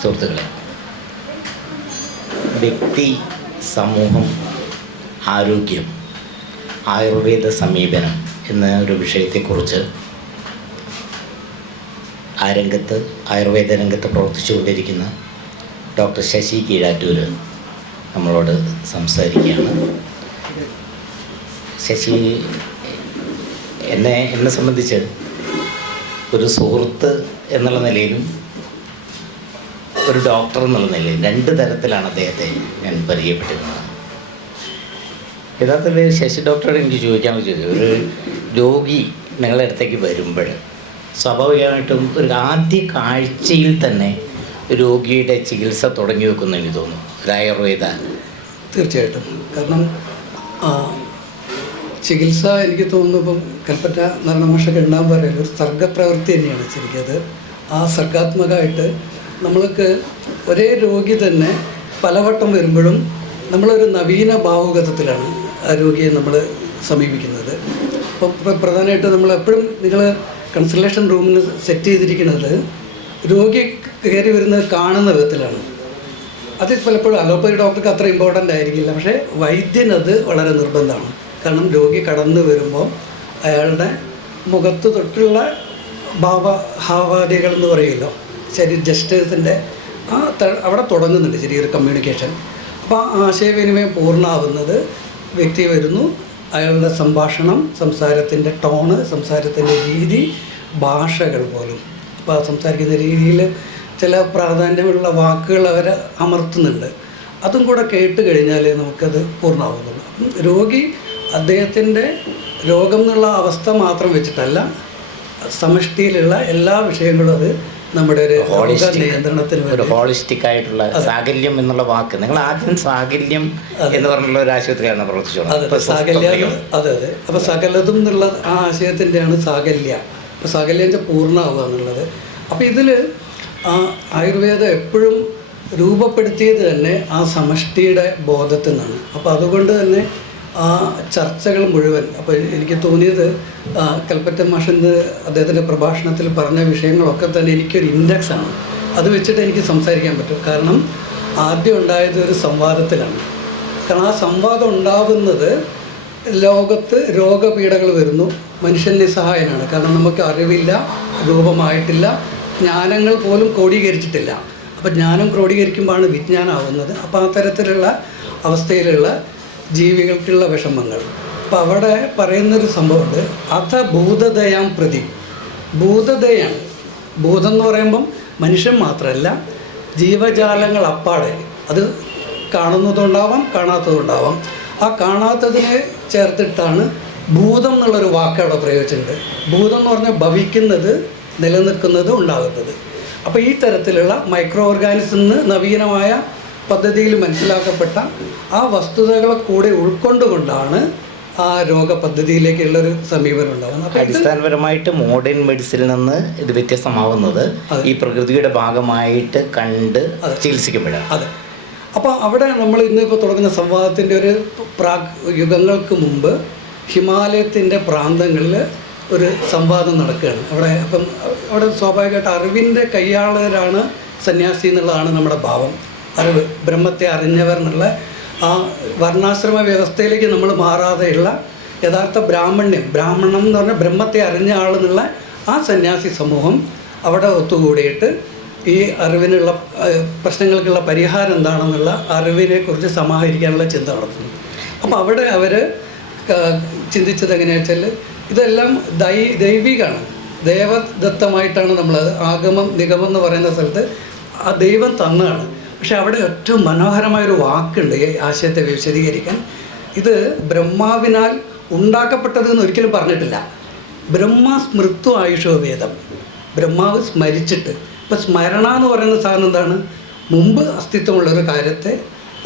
സുഹൃത്തുക്കളെ, വ്യക്തി, സമൂഹം, ആരോഗ്യം, ആയുർവേദ സമീപനം എന്ന ഒരു വിഷയത്തെക്കുറിച്ച് ആയുർവേദ രംഗത്ത് പ്രവർത്തിച്ചുകൊണ്ടിരിക്കുന്ന ഡോക്ടർ ശശി കീഴാറ്റൂർ നമ്മളോട് സംസാരിക്കുകയാണ്. ശശി എന്നെ സംബന്ധിച്ച് ഒരു സുഹൃത്ത് എന്നുള്ള നിലയിലും ഒരു ഡോക്ടർ എന്നുള്ള നിലയിലും രണ്ട് തരത്തിലാണ് അദ്ദേഹത്തെ ഞാൻ പരിചയപ്പെട്ടിരുന്നത്. യഥാർത്ഥത്തിൽ ശശി ഡോക്ടറോട് എനിക്ക് ചോദിക്കാമെന്ന് ചോദിച്ചു, ഒരു രോഗി നിങ്ങളുടെ അടുത്തേക്ക് വരുമ്പോൾ സ്വാഭാവികമായിട്ടും ഒരു ആദ്യ കാഴ്ചയിൽ തന്നെ രോഗിയുടെ ചികിത്സ തുടങ്ങി വെക്കുന്നു എനിക്ക് തോന്നുന്നു, ഒരു ആയുർവേദ. തീർച്ചയായിട്ടും. കാരണം ചികിത്സ എനിക്ക് തോന്നുന്നു ഇപ്പം കൽപ്പറ്റ നാരായണമാഷൊക്കെ ഉണ്ടാകുമ്പോൾ പറയുന്നത് ഒരു സർഗപ്രവൃത്തി തന്നെയാണ് ശരിക്കും. അത് ആ സർഗാത്മകമായിട്ട് നമ്മൾക്ക് ഒരേ രോഗി തന്നെ പലവട്ടം വരുമ്പോഴും നമ്മളൊരു നവീന ഭാവുകത്വത്തിലാണ് ആ രോഗിയെ നമ്മൾ സമീപിക്കുന്നത്. അപ്പോൾ പ്രധാനമായിട്ട് നമ്മളെപ്പോഴും നിങ്ങൾ കൺസൾട്ടേഷൻ റൂമിന് സെറ്റ് ചെയ്തിരിക്കുന്നത് രോഗി കയറി വരുന്നത് കാണുന്ന വിധത്തിലാണ്. അത് പലപ്പോഴും അലോപ്പതി ഡോക്ടർക്ക് അത്ര ഇമ്പോർട്ടൻ്റ് ആയിരിക്കില്ല, പക്ഷേ വൈദ്യനത് വളരെ നിർബന്ധമാണ്. കാരണം രോഗി കടന്നു വരുമ്പോൾ അയാളുടെ മുഖത്ത് തൊട്ടുള്ള ഭാവഹാവാദികൾ എന്ന് പറയുമല്ലോ, ശരീര ജസ്റ്റേഴ്സിൻ്റെ അവിടെ തുടങ്ങുന്നുണ്ട് ചെറിയൊരു കമ്മ്യൂണിക്കേഷൻ. അപ്പോൾ ആശയവിനിമയം പൂർണ്ണമാവുന്നത് വ്യക്തി വരുന്നു, അയാളുടെ സംഭാഷണം, സംസാരത്തിൻ്റെ ടോണ്, സംസാരത്തിൻ്റെ രീതി, ഭാഷകൾ പോലും. അപ്പോൾ സംസാരിക്കുന്ന രീതിയിൽ ചില പ്രാധാന്യമുള്ള വാക്കുകൾ അവർ അമർത്തുന്നുണ്ട്. അതും കൂടെ കേട്ട് കഴിഞ്ഞാലേ നമുക്കത് പൂർണ്ണമാവുന്നുള്ളൂ. രോഗി അദ്ദേഹത്തിൻ്റെ രോഗം എന്നുള്ള അവസ്ഥ മാത്രം വെച്ചിട്ടല്ല, സമഷ്ടിയിലുള്ള എല്ലാ വിഷയങ്ങളും അത് നമ്മുടെ ഒരു നിയന്ത്രണത്തിന് ഒരു ഹോളിസ്റ്റിക് ആയിട്ടുള്ള സാകല്യം എന്നുള്ള വാക്ക് നിങ്ങൾ ആദ്യം സാകല്യം എന്ന് പറഞ്ഞുള്ള ഒരു ആശുപത്രിയാണ് പ്രവർത്തിച്ചത്. അതെ, സാകല്യ. അതെ. അപ്പോൾ സകലതും എന്നുള്ള ആ ആശയത്തിൻ്റെയാണ് സാകല്യ. അപ്പോൾ സാകല്യൻ്റെ പൂർണ്ണമാവുക എന്നുള്ളത്. അപ്പോൾ ഇതിൽ ആയുർവേദം എപ്പോഴും രൂപപ്പെടുത്തിയത് തന്നെ ആ സമഷ്ടിയുടെ ബോധത്തിൽ നിന്നാണ്. അപ്പോൾ അതുകൊണ്ട് തന്നെ ആ ചർച്ചകൾ മുഴുവൻ, അപ്പോൾ എനിക്ക് തോന്നിയത് കൽപ്പറ്റ മാഷിന്ന് അദ്ദേഹത്തിൻ്റെ പ്രഭാഷണത്തിൽ പറഞ്ഞ വിഷയങ്ങളൊക്കെ തന്നെ എനിക്കൊരു ഇൻഡെക്സാണ്. അത് വെച്ചിട്ട് എനിക്ക് സംസാരിക്കാൻ പറ്റും. കാരണം ആദ്യം ഉണ്ടായത് ഒരു സംവാദത്തിലാണ്. കാരണം ആ സംവാദം ഉണ്ടാവുന്നത് ലോകത്ത് രോഗപീഠകൾ വരുന്നു, മനുഷ്യൻ നിസ്സഹായനാണ്. കാരണം നമുക്ക് അറിവില്ല, രൂപമായിട്ടില്ല, ജ്ഞാനങ്ങൾ പോലും ക്രോഡീകരിച്ചിട്ടില്ല. അപ്പോൾ ജ്ഞാനം ക്രോഡീകരിക്കുമ്പോഴാണ് വിജ്ഞാനമാവുന്നത്. അപ്പോൾ ആ തരത്തിലുള്ള അവസ്ഥയിലുള്ള ജീവികൾക്കുള്ള വിഷമങ്ങൾ. അപ്പോൾ അവിടെ പറയുന്നൊരു സംഭവമുണ്ട്, അഥ ഭൂതദയാം പ്രതി. ഭൂതദയാണ്. ഭൂതം എന്ന് പറയുമ്പം മനുഷ്യൻ മാത്രമല്ല, ജീവജാലങ്ങൾ അപ്പാടെ. അത് കാണുന്നതുണ്ടാവാം, കാണാത്തതുണ്ടാവാം. ആ കാണാത്തതിനെ ചേർത്തിട്ടാണ് ഭൂതം എന്നുള്ളൊരു വാക്ക് അവിടെ പ്രയോഗിച്ചിട്ടുണ്ട്. ഭൂതം എന്ന് പറഞ്ഞാൽ ഭവിക്കുന്നത്, നിലനിൽക്കുന്നത്, ഉണ്ടാകുന്നത്. അപ്പോൾ ഈ തരത്തിലുള്ള മൈക്രോ ഓർഗാനിസംന്ന് നവീനമായ പദ്ധതിയിൽ മനസ്സിലാക്കപ്പെട്ട ആ വസ്തുതകളെ കൂടെ ഉൾക്കൊണ്ടുകൊണ്ടാണ് ആ രോഗപദ്ധതിയിലേക്കുള്ളൊരു സമീപനം ഉണ്ടാകുന്നത്. അടിസ്ഥാനപരമായിട്ട് മോഡേൺ മെഡിസിനിൽ നിന്ന് ഇത് വ്യത്യസ്തമാവുന്നത് ഈ പ്രകൃതിയുടെ ഭാഗമായിട്ട് കണ്ട് ചികിത്സിക്കപ്പെടുക. അതെ. അപ്പോൾ അവിടെ നമ്മൾ ഇന്നിപ്പോൾ തുടങ്ങുന്ന സംവാദത്തിൻ്റെ ഒരു യുഗങ്ങൾക്ക് മുമ്പ് ഹിമാലയത്തിൻ്റെ പ്രാന്തങ്ങളിൽ ഒരു സംവാദം നടക്കുകയാണ് അവിടെ. അപ്പം അവിടെ സ്വാഭാവികമായിട്ട് അറിവിൻ്റെ കയ്യാളരാണ് സന്യാസി എന്നുള്ളതാണ് നമ്മുടെ ഭാവം. അറിവ്, ബ്രഹ്മത്തെ അറിഞ്ഞവർ എന്നുള്ള ആ വർണ്ണാശ്രമ വ്യവസ്ഥയിലേക്ക് നമ്മൾ മാറാതെയുള്ള യഥാർത്ഥ ബ്രാഹ്മണം എന്ന് പറഞ്ഞാൽ ബ്രഹ്മത്തെ അറിഞ്ഞ ആളെന്നുള്ള ആ സന്യാസി സമൂഹം അവിടെ ഒത്തുകൂടിയിട്ട് ഈ അറിവിനുള്ള പ്രശ്നങ്ങൾക്കുള്ള പരിഹാരം എന്താണെന്നുള്ള അറിവിനെക്കുറിച്ച് സമാഹരിക്കാനുള്ള ചിന്ത നടത്തുന്നു. അപ്പോൾ അവിടെ അവർ ചിന്തിച്ചത് എങ്ങനെയാണെന്ന് വെച്ചാൽ ഇതെല്ലാം ദൈവികമാണ്, ദേവദത്തമായിട്ടാണ് നമ്മൾ ആഗമം നിഗമം എന്ന് പറയുന്ന സ്ഥലത്ത് ആ ദൈവം തന്നതാണ്. പക്ഷെ അവിടെ ഏറ്റവും മനോഹരമായൊരു വാക്കുണ്ട് ഈ ആശയത്തെ വിശദീകരിക്കാൻ. ഇത് ബ്രഹ്മാവിനാൽ ഉണ്ടാക്കപ്പെട്ടതെന്ന് ഒരിക്കലും പറഞ്ഞിട്ടില്ല. ബ്രഹ്മ സ്മൃത്വ ആയുഷോ വേദം. ബ്രഹ്മാവ് സ്മരിച്ചിട്ട്. ഇപ്പം സ്മരണ എന്ന് പറയുന്ന സാധനം എന്താണ്? മുമ്പ് അസ്തിത്വമുള്ളൊരു കാര്യത്തെ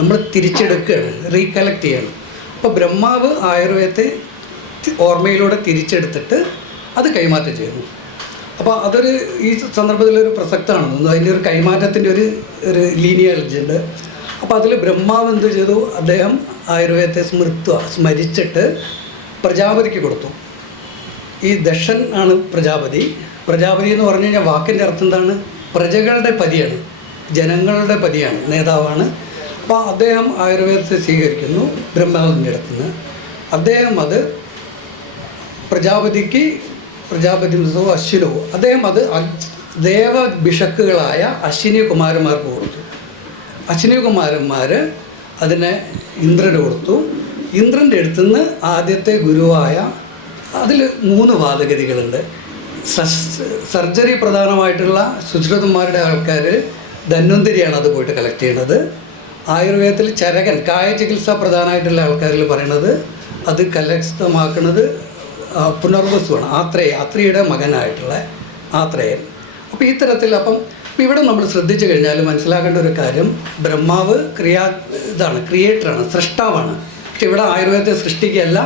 നമ്മൾ തിരിച്ചെടുക്കുകയാണ്, റീകലക്ട് ചെയ്യണം. അപ്പോൾ ബ്രഹ്മാവ് ആയുർവേദത്തെ ഓർമ്മയിലൂടെ തിരിച്ചെടുത്തിട്ട് അത് കൈമാറ്റം ചെയ്യുന്നു. അപ്പോൾ അതൊരു ഈ സന്ദർഭത്തിലൊരു പ്രസക്തമാണ്. അതിൻ്റെ ഒരു കൈമാറ്റത്തിൻ്റെ ഒരു ലീനിയാലിറ്റി ഉണ്ട്. അപ്പോൾ അതിൽ ബ്രഹ്മാവ് എന്ത് ചെയ്തു? അദ്ദേഹം ആയുർവേദത്തെ സ്മരിച്ചിട്ട് പ്രജാപതിക്ക് കൊടുത്തു. ഈ ദക്ഷൻ ആണ് പ്രജാപതി. പ്രജാപതി എന്ന് പറഞ്ഞു കഴിഞ്ഞാൽ വാക്കിൻ്റെ അർത്ഥം എന്താണ്? പ്രജകളുടെ പതിയാണ്. ജനങ്ങളുടെ പതിയാണ്, നേതാവാണ്. അപ്പോൾ അദ്ദേഹം ആയുർവേദത്തെ സ്വീകരിക്കുന്നു ബ്രഹ്മാവിൻ്റെ അടുത്തുനിന്ന്. അദ്ദേഹം അത് പ്രജാപതി അശ്വിനോ അദ്ദേഹം അത് ദേവഭിഷക്കുകളായ അശ്വിനി കുമാരന്മാർക്ക് കൊടുത്തു. അശ്വിനി കുമാരന്മാർ അതിനെ ഇന്ദ്രന് കൊടുത്തു. ഇന്ദ്രൻ്റെ അടുത്തുനിന്ന് ആദ്യത്തെ ഗുരുവായ, അതിൽ 3 വാദഗതികളുണ്ട്. സർജറി പ്രധാനമായിട്ടുള്ള സുശ്രുതന്മാരുടെ ആൾക്കാർ ധന്വന്തരിയാണ് അത് പോയിട്ട് കളക്ട് ചെയ്യണത്. ആയുർവേദത്തിൽ ചരകൻ, കായ ചികിത്സ പ്രധാനമായിട്ടുള്ള ആൾക്കാരിൽ പറയണത് അത് കലക്തമാക്കുന്നത് പുനർവസുവാണ്, ആത്രയുടെ മകനായിട്ടുള്ള ആത്രേയൻ. അപ്പോൾ ഈ തരത്തിൽ അപ്പം ഇവിടെ നമ്മൾ ശ്രദ്ധിച്ചു കഴിഞ്ഞാൽ മനസ്സിലാക്കേണ്ട ഒരു കാര്യം, ബ്രഹ്മാവ് ക്രിയേറ്ററാണ്, സൃഷ്ടാവാണ്. പക്ഷെ ഇവിടെ ആയുർവേദത്തെ സൃഷ്ടിക്കുകയല്ല,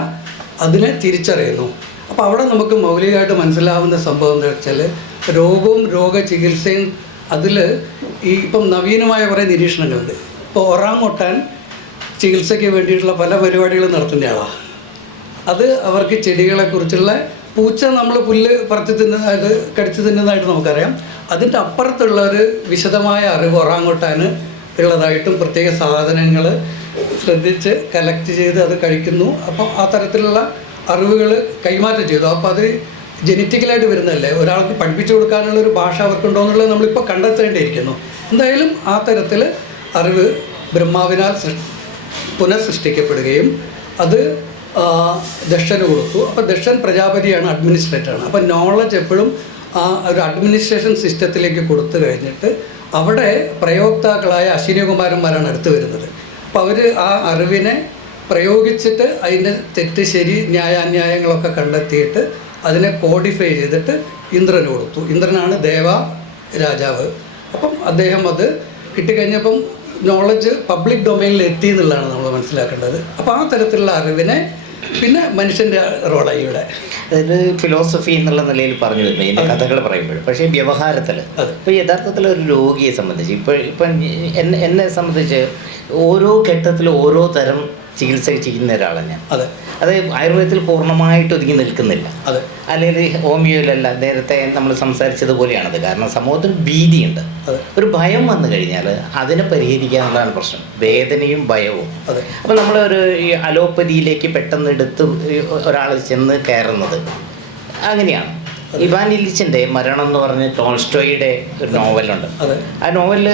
അതിനെ തിരിച്ചറിയുന്നു. അപ്പോൾ അവിടെ നമുക്ക് മൗലികമായിട്ട് മനസ്സിലാവുന്ന സംഭവം എന്താ വെച്ചാൽ, രോഗവും രോഗചികിത്സയും അതിൽ ഇപ്പം നവീനമായ കുറേ നിരീക്ഷണങ്ങളുണ്ട്. ഇപ്പോൾ ഒറാങ്ങൊട്ടാൻ ചികിത്സയ്ക്ക് വേണ്ടിയിട്ടുള്ള പല പരിപാടികളും നടത്തുന്ന ആളാണ്. അത് അവർക്ക് ചെടികളെക്കുറിച്ചുള്ള, പൂച്ച നമ്മൾ പുല്ല് പറിച്ച് തിന്നുന്നതായിട്ട് കടിച്ച് തിന്നുന്നതായിട്ട് നമുക്കറിയാം. അതിൻ്റെ അപ്പുറത്തുള്ള ഒരു വിശദമായ അറിവ് ഒറാങ്ങൊട്ടാന് ഉള്ളതായിട്ടും പ്രത്യേക സാധനങ്ങൾ ശ്രദ്ധിച്ച് കളക്ട് ചെയ്ത് അത് കഴിക്കുന്നു. അപ്പം ആ തരത്തിലുള്ള അറിവുകൾ കൈമാറ്റം ചെയ്തു. അപ്പോൾ അത് ജനറ്റിക്കലായിട്ട് വരുന്നതല്ലേ, ഒരാൾക്ക് പഠിപ്പിച്ചു കൊടുക്കാനുള്ളൊരു ഭാഷ അവർക്കുണ്ടോ എന്നുള്ളത് നമ്മളിപ്പോൾ കണ്ടെത്തേണ്ടിയിരിക്കുന്നു. എന്തായാലും ആ തരത്തിൽ അറിവ് ബ്രഹ്മാവിനാൽ പുനഃസൃഷ്ടിക്കപ്പെടുകയും അത് ദക്ഷന് കൊടുത്തു. അപ്പോൾ ദക്ഷൻ പ്രജാപതിയാണ്, അഡ്മിനിസ്ട്രേറ്ററാണ്. അപ്പോൾ നോളജ് എപ്പോഴും ആ ഒരു അഡ്മിനിസ്ട്രേഷൻ സിസ്റ്റത്തിലേക്ക് കൊടുത്തു കഴിഞ്ഞിട്ട് അവിടെ പ്രയോക്താക്കളായ അശ്വിനികുമാരന്മാരാണ് അടുത്ത് വരുന്നത്. അപ്പോൾ അവർ ആ അറിവിനെ പ്രയോഗിച്ചിട്ട് അതിൻ്റെ തെറ്റ് ശരി ന്യായാന്യായങ്ങളൊക്കെ കണ്ടെത്തിയിട്ട് അതിനെ കോഡിഫൈ ചെയ്തിട്ട് ഇന്ദ്രന് കൊടുത്തു. ഇന്ദ്രനാണ് ദേവ രാജാവ്. അപ്പം അദ്ദേഹം അത് കിട്ടിക്കഴിഞ്ഞപ്പം നോളജ് പബ്ലിക് ഡൊമൈനിൽ എത്തി എന്നുള്ളതാണ് നമ്മൾ മനസ്സിലാക്കേണ്ടത്. അപ്പോൾ ആ തരത്തിലുള്ള അറിവിനെ പിന്നെ മനുഷ്യൻ്റെ റോളായി ഇവിടെ. അതായത് ഫിലോസഫി എന്നുള്ള നിലയിൽ പറഞ്ഞു വരുന്നത് ഇതിൻ്റെ കഥകൾ പറയുമ്പോൾ, പക്ഷേ വ്യവഹാരത്തിൽ ഇപ്പോൾ യഥാർത്ഥത്തിൽ ഒരു രോഗിയെ സംബന്ധിച്ച് ഇപ്പം എന്നെ സംബന്ധിച്ച് ഓരോ ഘട്ടത്തിലും ഓരോ തരം ചികിത്സ ചെയ്യുന്ന ഒരാളാണ് ഞാൻ. അത് ആയുർവേദത്തിൽ പൂർണ്ണമായിട്ട് ഒതുങ്ങി നിൽക്കുന്നില്ല. അല്ലെങ്കിൽ ഹോമിയോയിലല്ല, നേരത്തെ നമ്മൾ സംസാരിച്ചതുപോലെയാണത്. കാരണം സമൂഹത്തിൽ ഭീതിയുണ്ട്, ഒരു ഭയം വന്നു കഴിഞ്ഞാൽ അതിനെ പരിഹരിക്കുക എന്നുള്ളതാണ് പ്രശ്നം, വേദനയും ഭയവും. അപ്പോൾ നമ്മളൊരു ഈ അലോപ്പതിയിലേക്ക് പെട്ടെന്ന് എടുത്ത് ഒരാൾ ചെന്ന് കയറുന്നത് അങ്ങനെയാണ്. ഇവാൻ ഇലിച്ചിൻ്റെ മരണം എന്ന് പറഞ്ഞ് ടോൾസ്റ്റോയുടെ ഒരു നോവലുണ്ട്. ആ നോവലിൽ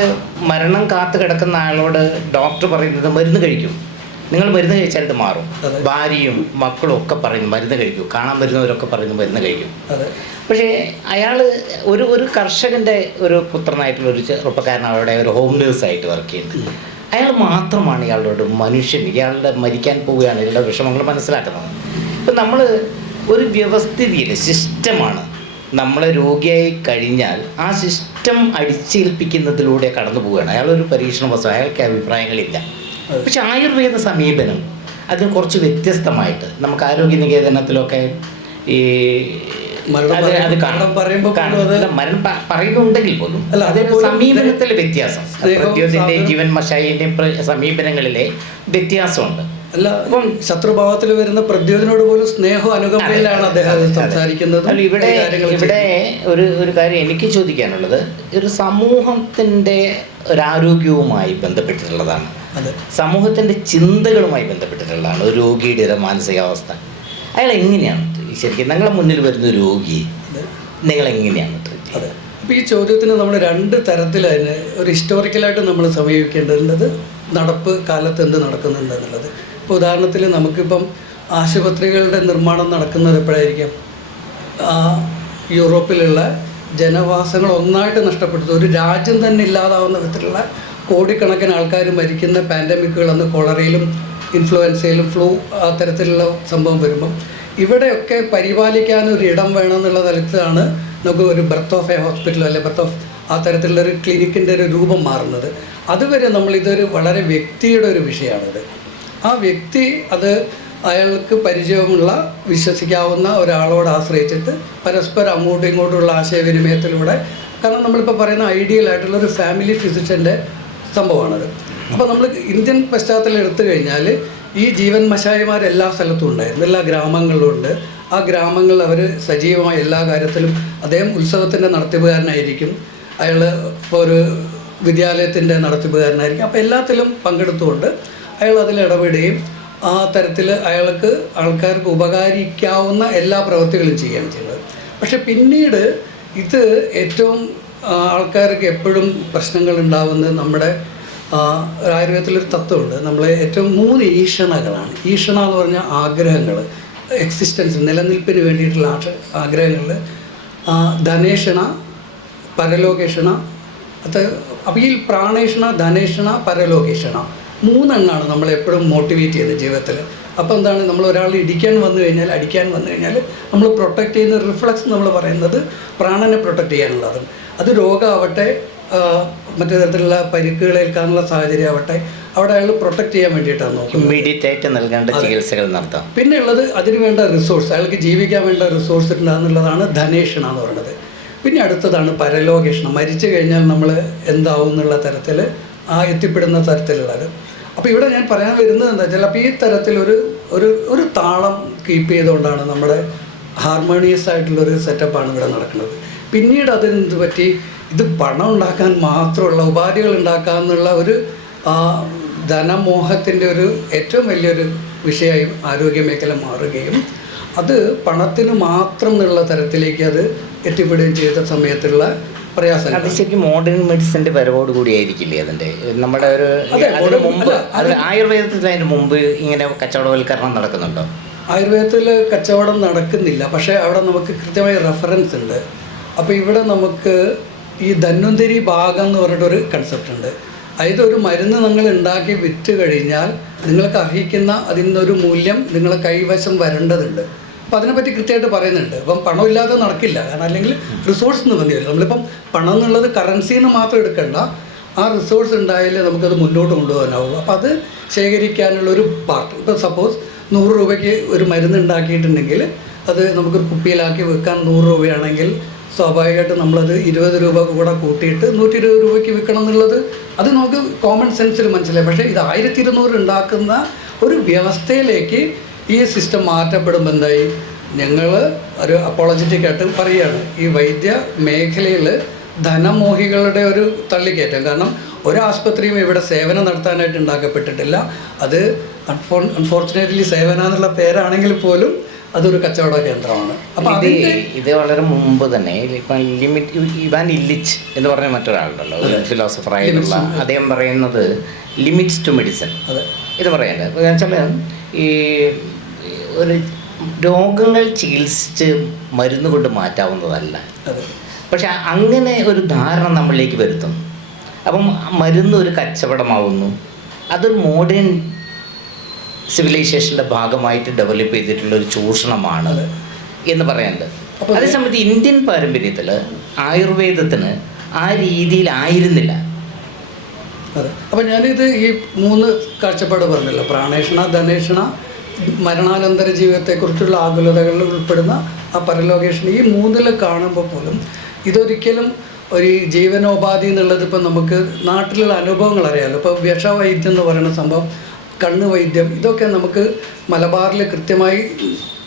മരണം കാത്തു കിടക്കുന്ന ആളോട് ഡോക്ടർ പറയുന്നത് മരുന്ന് കഴിക്കും, നിങ്ങൾ മരുന്ന് കഴിച്ചാൽ ഇത് മാറും. ഭാര്യയും മക്കളും ഒക്കെ പറയുന്നു മരുന്ന് കഴിക്കൂ, കാണാൻ വരുന്നവരൊക്കെ പറയുന്നു മരുന്ന് കഴിക്കും. പക്ഷേ അയാൾ ഒരു കർഷകൻ്റെ ഒരു പുത്രനായിട്ടുള്ള ഒരു ചെറുപ്പക്കാരൻ അവിടെ ഒരു ഹോം നേഴ്സായിട്ട് വർക്ക് ചെയ്യുന്നത്. അയാൾ മാത്രമാണ് ഇയാളോട് മനുഷ്യൻ, ഇയാളുടെ മരിക്കാൻ പോവുകയാണ്, ഇയാളുടെ വിഷമങ്ങൾ മനസ്സിലാക്കുന്നത്. ഇപ്പം നമ്മൾ ഒരു വ്യവസ്ഥിതിയിൽ സിസ്റ്റമാണ്. നമ്മൾ രോഗിയായി കഴിഞ്ഞാൽ ആ സിസ്റ്റം അടിച്ചേൽപ്പിക്കുന്നതിലൂടെ കടന്നു പോവുകയാണ്. അയാളൊരു പരീക്ഷണ വസ്തു, അയാൾക്ക് അഭിപ്രായങ്ങളില്ല. പക്ഷെ ആയുർവേദ സമീപനം അതിന് കുറച്ച് വ്യത്യസ്തമായിട്ട് നമുക്ക് ആരോഗ്യ നികേതനത്തിലൊക്കെ ഈ മരണം പറയുന്നുണ്ടെങ്കിൽ പോലും അതിന് സമീപനത്തിലെ വ്യത്യാസം, പ്രത്യേകത്തിൻ്റെ ജീവൻ മഷായിൻ്റെയും സമീപനങ്ങളിലെ വ്യത്യാസമുണ്ട്. അല്ല, ഇപ്പം ശത്രുഭാവത്തിൽ വരുന്ന പ്രദ്യോതിനോട് പോലും സ്നേഹവും അനുകമ്പയിലാണ് അദ്ദേഹം സംസാരിക്കുന്നത്. ഇവിടെ ഒരു കാര്യം എനിക്ക് ചോദിക്കാനുള്ളത്, ഒരു സമൂഹത്തിൻ്റെ ഒരാരോഗ്യവുമായി ബന്ധപ്പെട്ടിട്ടുള്ളതാണ്, സമൂഹത്തിൻ്റെ ചിന്തകളുമായി ബന്ധപ്പെട്ടിട്ടുള്ളതാണ് ഒരു രോഗിയുടെ ഒരു മാനസികാവസ്ഥ. അയാൾ എങ്ങനെയാണ് ശരിക്കും നിങ്ങളെ മുന്നിൽ വരുന്ന രോഗി നിങ്ങളെങ്ങനെയാണ്? അപ്പോൾ ഈ ചോദ്യത്തിന് നമ്മൾ 2 തരത്തിൽ അതിന് ഒരു ഹിസ്റ്റോറിക്കലായിട്ട് നമ്മൾ സമീപിക്കേണ്ടത്, നടപ്പ് കാലത്ത് എന്ത് നടക്കുന്നുണ്ട് എന്നുള്ളത്. ഇപ്പോൾ ഉദാഹരണത്തിൽ നമുക്കിപ്പം ആശുപത്രികളുടെ നിർമ്മാണം നടക്കുന്നത് എപ്പോഴായിരിക്കാം? യൂറോപ്പിലുള്ള ജനവാസങ്ങൾ ഒന്നായിട്ട് നഷ്ടപ്പെട്ടത്, ഒരു രാജ്യം തന്നെ ഇല്ലാതാവുന്ന വിധത്തിലുള്ള കോടിക്കണക്കിന് ആൾക്കാർ മരിക്കുന്ന പാൻഡമിക്കുകൾ, അന്ന് കൊളറയിലും ഇൻഫ്ലുവൻസയിലും ഫ്ലൂ ആ തരത്തിലുള്ള സംഭവം വരുമ്പം ഇവിടെയൊക്കെ പരിപാലിക്കാനൊരു ഇടം വേണമെന്നുള്ള തലത്തിലാണ് നമുക്ക് ഒരു ബർത്ത് ഓഫ് എ ഹോസ്പിറ്റൽ അല്ലെ ബർത്ത് ഓഫ് ആ തരത്തിലുള്ള ഒരു ക്ലിനിക്കിൻ്റെ ഒരു രൂപം മാറുന്നത്. അതുവരെ നമ്മളിതൊരു വളരെ വ്യക്തിയുടെ ഒരു വിഷയമാണിത്. ആ വ്യക്തി അത് അയാൾക്ക് പരിചയമുള്ള വിശ്വസിക്കാവുന്ന ഒരാളോട് ആശ്രയിച്ചിട്ട് പരസ്പരം അങ്ങോട്ടും ഇങ്ങോട്ടുള്ള ആശയവിനിമയത്തിലൂടെ, കാരണം നമ്മളിപ്പോൾ പറയുന്ന ഐഡിയൽ ആയിട്ടുള്ളൊരു ഫാമിലി ഫിസിഷ്യൻ്റെ സംഭവമാണത്. അപ്പോൾ നമ്മൾ ഇന്ത്യൻ പശ്ചാത്തലം എടുത്തു കഴിഞ്ഞാൽ ഈ ജീവൻ മശായിമാർ എല്ലാ സ്ഥലത്തും ഉണ്ടായിരുന്നു, എല്ലാ ഗ്രാമങ്ങളിലും ഉണ്ട്. ആ ഗ്രാമങ്ങളിൽ അവർ സജീവമായ എല്ലാ കാര്യത്തിലും, അദ്ദേഹം ഉത്സവത്തിൻ്റെ നടത്തിപ്പുകാരനായിരിക്കും, അയാൾ ഇപ്പോൾ ഒരു വിദ്യാലയത്തിൻ്റെ നടത്തിപ്പുകാരനായിരിക്കും. അപ്പോൾ എല്ലാത്തിലും പങ്കെടുത്തുകൊണ്ട് അയാൾ അതിൽ ഇടപെടുകയും ആ തരത്തിൽ അയാൾക്ക് ആൾക്കാർക്ക് ഉപകരിക്കാവുന്ന എല്ലാ പ്രവൃത്തികളും ചെയ്യുകയാണ് ചെയ്യുന്നത്. പക്ഷെ പിന്നീട് ഇത് ഏറ്റവും ആൾക്കാർക്ക് എപ്പോഴും പ്രശ്നങ്ങൾ ഉണ്ടാകുന്നത് നമ്മുടെ ആയുർവേദത്തിലൊരു തത്വമുണ്ട്. നമ്മൾ ഏറ്റവും 3 ഈഷണകളാണ്. ഈഷണ എന്ന് പറഞ്ഞാൽ ആഗ്രഹങ്ങൾ, എക്സിസ്റ്റൻസ്, നിലനിൽപ്പിന് വേണ്ടിയിട്ടുള്ള ആഗ്രഹങ്ങൾ. ധനേഷണ, പരലോകേഷണ. അപ്പോൾ ഈ പ്രാണേഷണ, ധനേഷണ, പരലോകേഷണ 3 എണ്ണമാണ് നമ്മളെപ്പോഴും മോട്ടിവേറ്റ് ചെയ്യുന്നത് ജീവിതത്തിൽ. അപ്പോൾ എന്താണ്, നമ്മൾ ഒരാൾ അടിക്കാൻ വന്നു കഴിഞ്ഞാൽ നമ്മൾ പ്രൊട്ടക്റ്റ് ചെയ്യുന്ന റിഫ്ലക്സ് നമ്മൾ പറയുന്നത് പ്രാണനെ പ്രൊട്ടക്റ്റ് ചെയ്യാനുള്ളതാണ്. അത് രോഗമാവട്ടെ, മറ്റു തരത്തിലുള്ള പരിക്കുകളേൽക്കാനുള്ള സാഹചര്യം ആവട്ടെ, അവിടെ അയാൾ പ്രൊട്ടക്റ്റ് ചെയ്യാൻ വേണ്ടിയിട്ടാണ് നോക്കുന്നത്. ഇമ്മീഡിയറ്റ് ആയിട്ട് നൽകേണ്ട ചികിത്സകൾ നടത്താം. പിന്നെ ഉള്ളത് അതിന് വേണ്ട റിസോഴ്സ്, അയാൾക്ക് ജീവിക്കാൻ വേണ്ട റിസോഴ്സ് ഉണ്ടാകുന്നുള്ളതാണ് ധനേഷണ എന്ന് പറയുന്നത്. പിന്നെ അടുത്തതാണ് പരലോകേഷണം. മരിച്ചു കഴിഞ്ഞാൽ നമ്മൾ എന്താവും എന്നുള്ള തരത്തിൽ എത്തിപ്പെടുന്ന തരത്തിലുള്ളത്. അപ്പോൾ ഇവിടെ ഞാൻ പറയാൻ വരുന്നത് എന്താ വെച്ചാൽ, അപ്പോൾ ഈ തരത്തിലൊരു ഒരു താളം കീപ്പ് ചെയ്തുകൊണ്ടാണ് നമ്മുടെ ഹാർമോണിയസ് ആയിട്ടുള്ളൊരു സെറ്റപ്പാണ് ഇവിടെ നടക്കുന്നത്. പിന്നീട് അതിനെന്ത് പറ്റി, ഇത് പണം ഉണ്ടാക്കാൻ മാത്രമുള്ള, ഉപാധികൾ ഉണ്ടാക്കാമെന്നുള്ള ഒരു ധനമോഹത്തിൻ്റെ ഒരു ഏറ്റവും വലിയൊരു വിഷയമായി ആരോഗ്യമേഖല മാറുകയും അത് പണത്തിന് മാത്രം എന്നുള്ള തരത്തിലേക്ക് അത് എത്തിപ്പെടുകയും ചെയ്ത സമയത്തുള്ള പ്രയാസം. അത് ശരിക്കും മോഡേൺ മെഡിസിൻ്റെ വരവോട് കൂടിയായിരിക്കില്ലേ അതിൻ്റെ? നമ്മുടെ ഒരു അതിന് മുമ്പ് ആയുർവേദത്തിൽ അതിന് മുമ്പ് ഇങ്ങനെ കച്ചവടവൽക്കരണം നടക്കുന്നുണ്ടോ? ആയുർവേദത്തിൽ കച്ചവടം നടക്കുന്നില്ല, പക്ഷേ അവിടെ നമുക്ക് കൃത്യമായ റെഫറൻസ് ഉണ്ട്. അപ്പോൾ ഇവിടെ നമുക്ക് ഈ ധന്വന്തരി ഭാഗം എന്ന് പറഞ്ഞിട്ടൊരു കൺസെപ്റ്റ് ഉണ്ട്. അതായത് ഒരു മരുന്ന് നിങ്ങൾ ഉണ്ടാക്കി വിറ്റ് കഴിഞ്ഞാൽ നിങ്ങൾക്ക് അർഹിക്കുന്ന അതിനൊരു മൂല്യം നിങ്ങളെ കൈവശം വരേണ്ടതുണ്ട്. അപ്പോൾ അതിനെപ്പറ്റി കൃത്യമായിട്ട് പറയുന്നുണ്ട്. അപ്പം പണമില്ലാതെ നടക്കില്ല, കാരണം അല്ലെങ്കിൽ റിസോഴ്സ് എന്ന് വന്നു വരും. നമ്മളിപ്പം പണം എന്നുള്ളത് കറൻസിന്ന് മാത്രം എടുക്കണ്ട, ആ റിസോഴ്സ് ഉണ്ടായാലേ നമുക്കത് മുന്നോട്ട് കൊണ്ടുപോകാനാവുള്ളൂ. അപ്പോൾ അത് ശേഖരിക്കാനുള്ളൊരു പാർട്ട്. ഇപ്പോൾ സപ്പോസ് 100 രൂപയ്ക്ക് ഒരു മരുന്ന് ഉണ്ടാക്കിയിട്ടുണ്ടെങ്കിൽ അത് നമുക്കൊരു കുപ്പിയിലാക്കി വെക്കാൻ 100 രൂപയാണെങ്കിൽ സ്വാഭാവികമായിട്ട് നമ്മളത് 20 രൂപ കൂടെ കൂട്ടിയിട്ട് 120 രൂപയ്ക്ക് വിൽക്കണം എന്നുള്ളത് അത് നമുക്ക് കോമൺ സെൻസിൽ മനസ്സിലായി. പക്ഷേ ഇത് 1200 ഉണ്ടാക്കുന്ന ഒരു വ്യവസ്ഥയിലേക്ക് ഈ സിസ്റ്റം മാറ്റപ്പെടുമ്പോൾ എന്തായി, ഞങ്ങൾ ഒരു അപ്പോളജറ്റിക് ആയിട്ട് പറയുകയാണ്, ഈ വൈദ്യ മേഖലയിൽ ധനമോഹികളുടെ ഒരു തള്ളിക്കയറ്റം. കാരണം ഒരാശുപത്രിയും ഇവിടെ സേവനം നടത്താനായിട്ട് ഉണ്ടാക്കപ്പെട്ടിട്ടില്ല. അത് അൺഫോർച്ചുനേറ്റ്ലി സേവന എന്നുള്ള പേരാണെങ്കിൽ പോലും അതൊരു കച്ചവട കേന്ദ്രമാണ്. അപ്പോൾ ഇത് വളരെ മുമ്പ് തന്നെ ഇപ്പം ഇവാൻ ഇല്ലിച്ച് എന്ന് പറഞ്ഞ മറ്റൊരാളുണ്ടല്ലോ, ഒരു ഫിലോസഫർ ആയിട്ടുള്ള, അദ്ദേഹം പറയുന്നത് ലിമിറ്റ്സ് ടു മെഡിസിൻ ഇത് പറയേണ്ടത്. വെച്ചാൽ ഈ ഒരു രോഗങ്ങൾ ചികിത്സിച്ച് മരുന്ന് കൊണ്ട് മാറ്റാവുന്നതല്ല. പക്ഷെ അങ്ങനെ ഒരു ധാരണ നമ്മളിലേക്ക് വരുത്തുന്നു. അപ്പം മരുന്ന് ഒരു കച്ചവടമാവുന്നു. അതൊരു മോഡേൺ സിവിലൈസേഷൻ്റെ ഭാഗമായിട്ട് ഡെവലപ്പ് ചെയ്തിട്ടുള്ള ഒരു ചൂഷണമാണ് എന്ന് പറയാനുണ്ട്. അതേസമയത്ത് ഇന്ത്യൻ പാരമ്പര്യത്തിൽ ആയുർവേദത്തിന് ആ രീതിയിലായിരുന്നില്ല. അതെ. അപ്പം ഞാനിത് ഈ 3 കാഴ്ചപ്പാട് പറഞ്ഞല്ലോ, പ്രാണേഷണ, ധനേഷണ, മരണാനന്തര ജീവിതത്തെക്കുറിച്ചുള്ള ആകുലതകളിൽ ഉൾപ്പെടുന്ന ആ പരലോകേഷണ, ഈ 3 കാണുമ്പോൾ പോലും ഇതൊരിക്കലും ഒരു ജീവനോപാധി എന്നുള്ളത് ഇപ്പം നമുക്ക് നാട്ടിലുള്ള അനുഭവങ്ങൾ അറിയാമല്ലോ. ഇപ്പോൾ വിഷവൈദ്യം എന്ന് പറയുന്ന സംഭവം, കണ്ണ് വൈദ്യം, ഇതൊക്കെ നമുക്ക് മലബാറിൽ കൃത്യമായി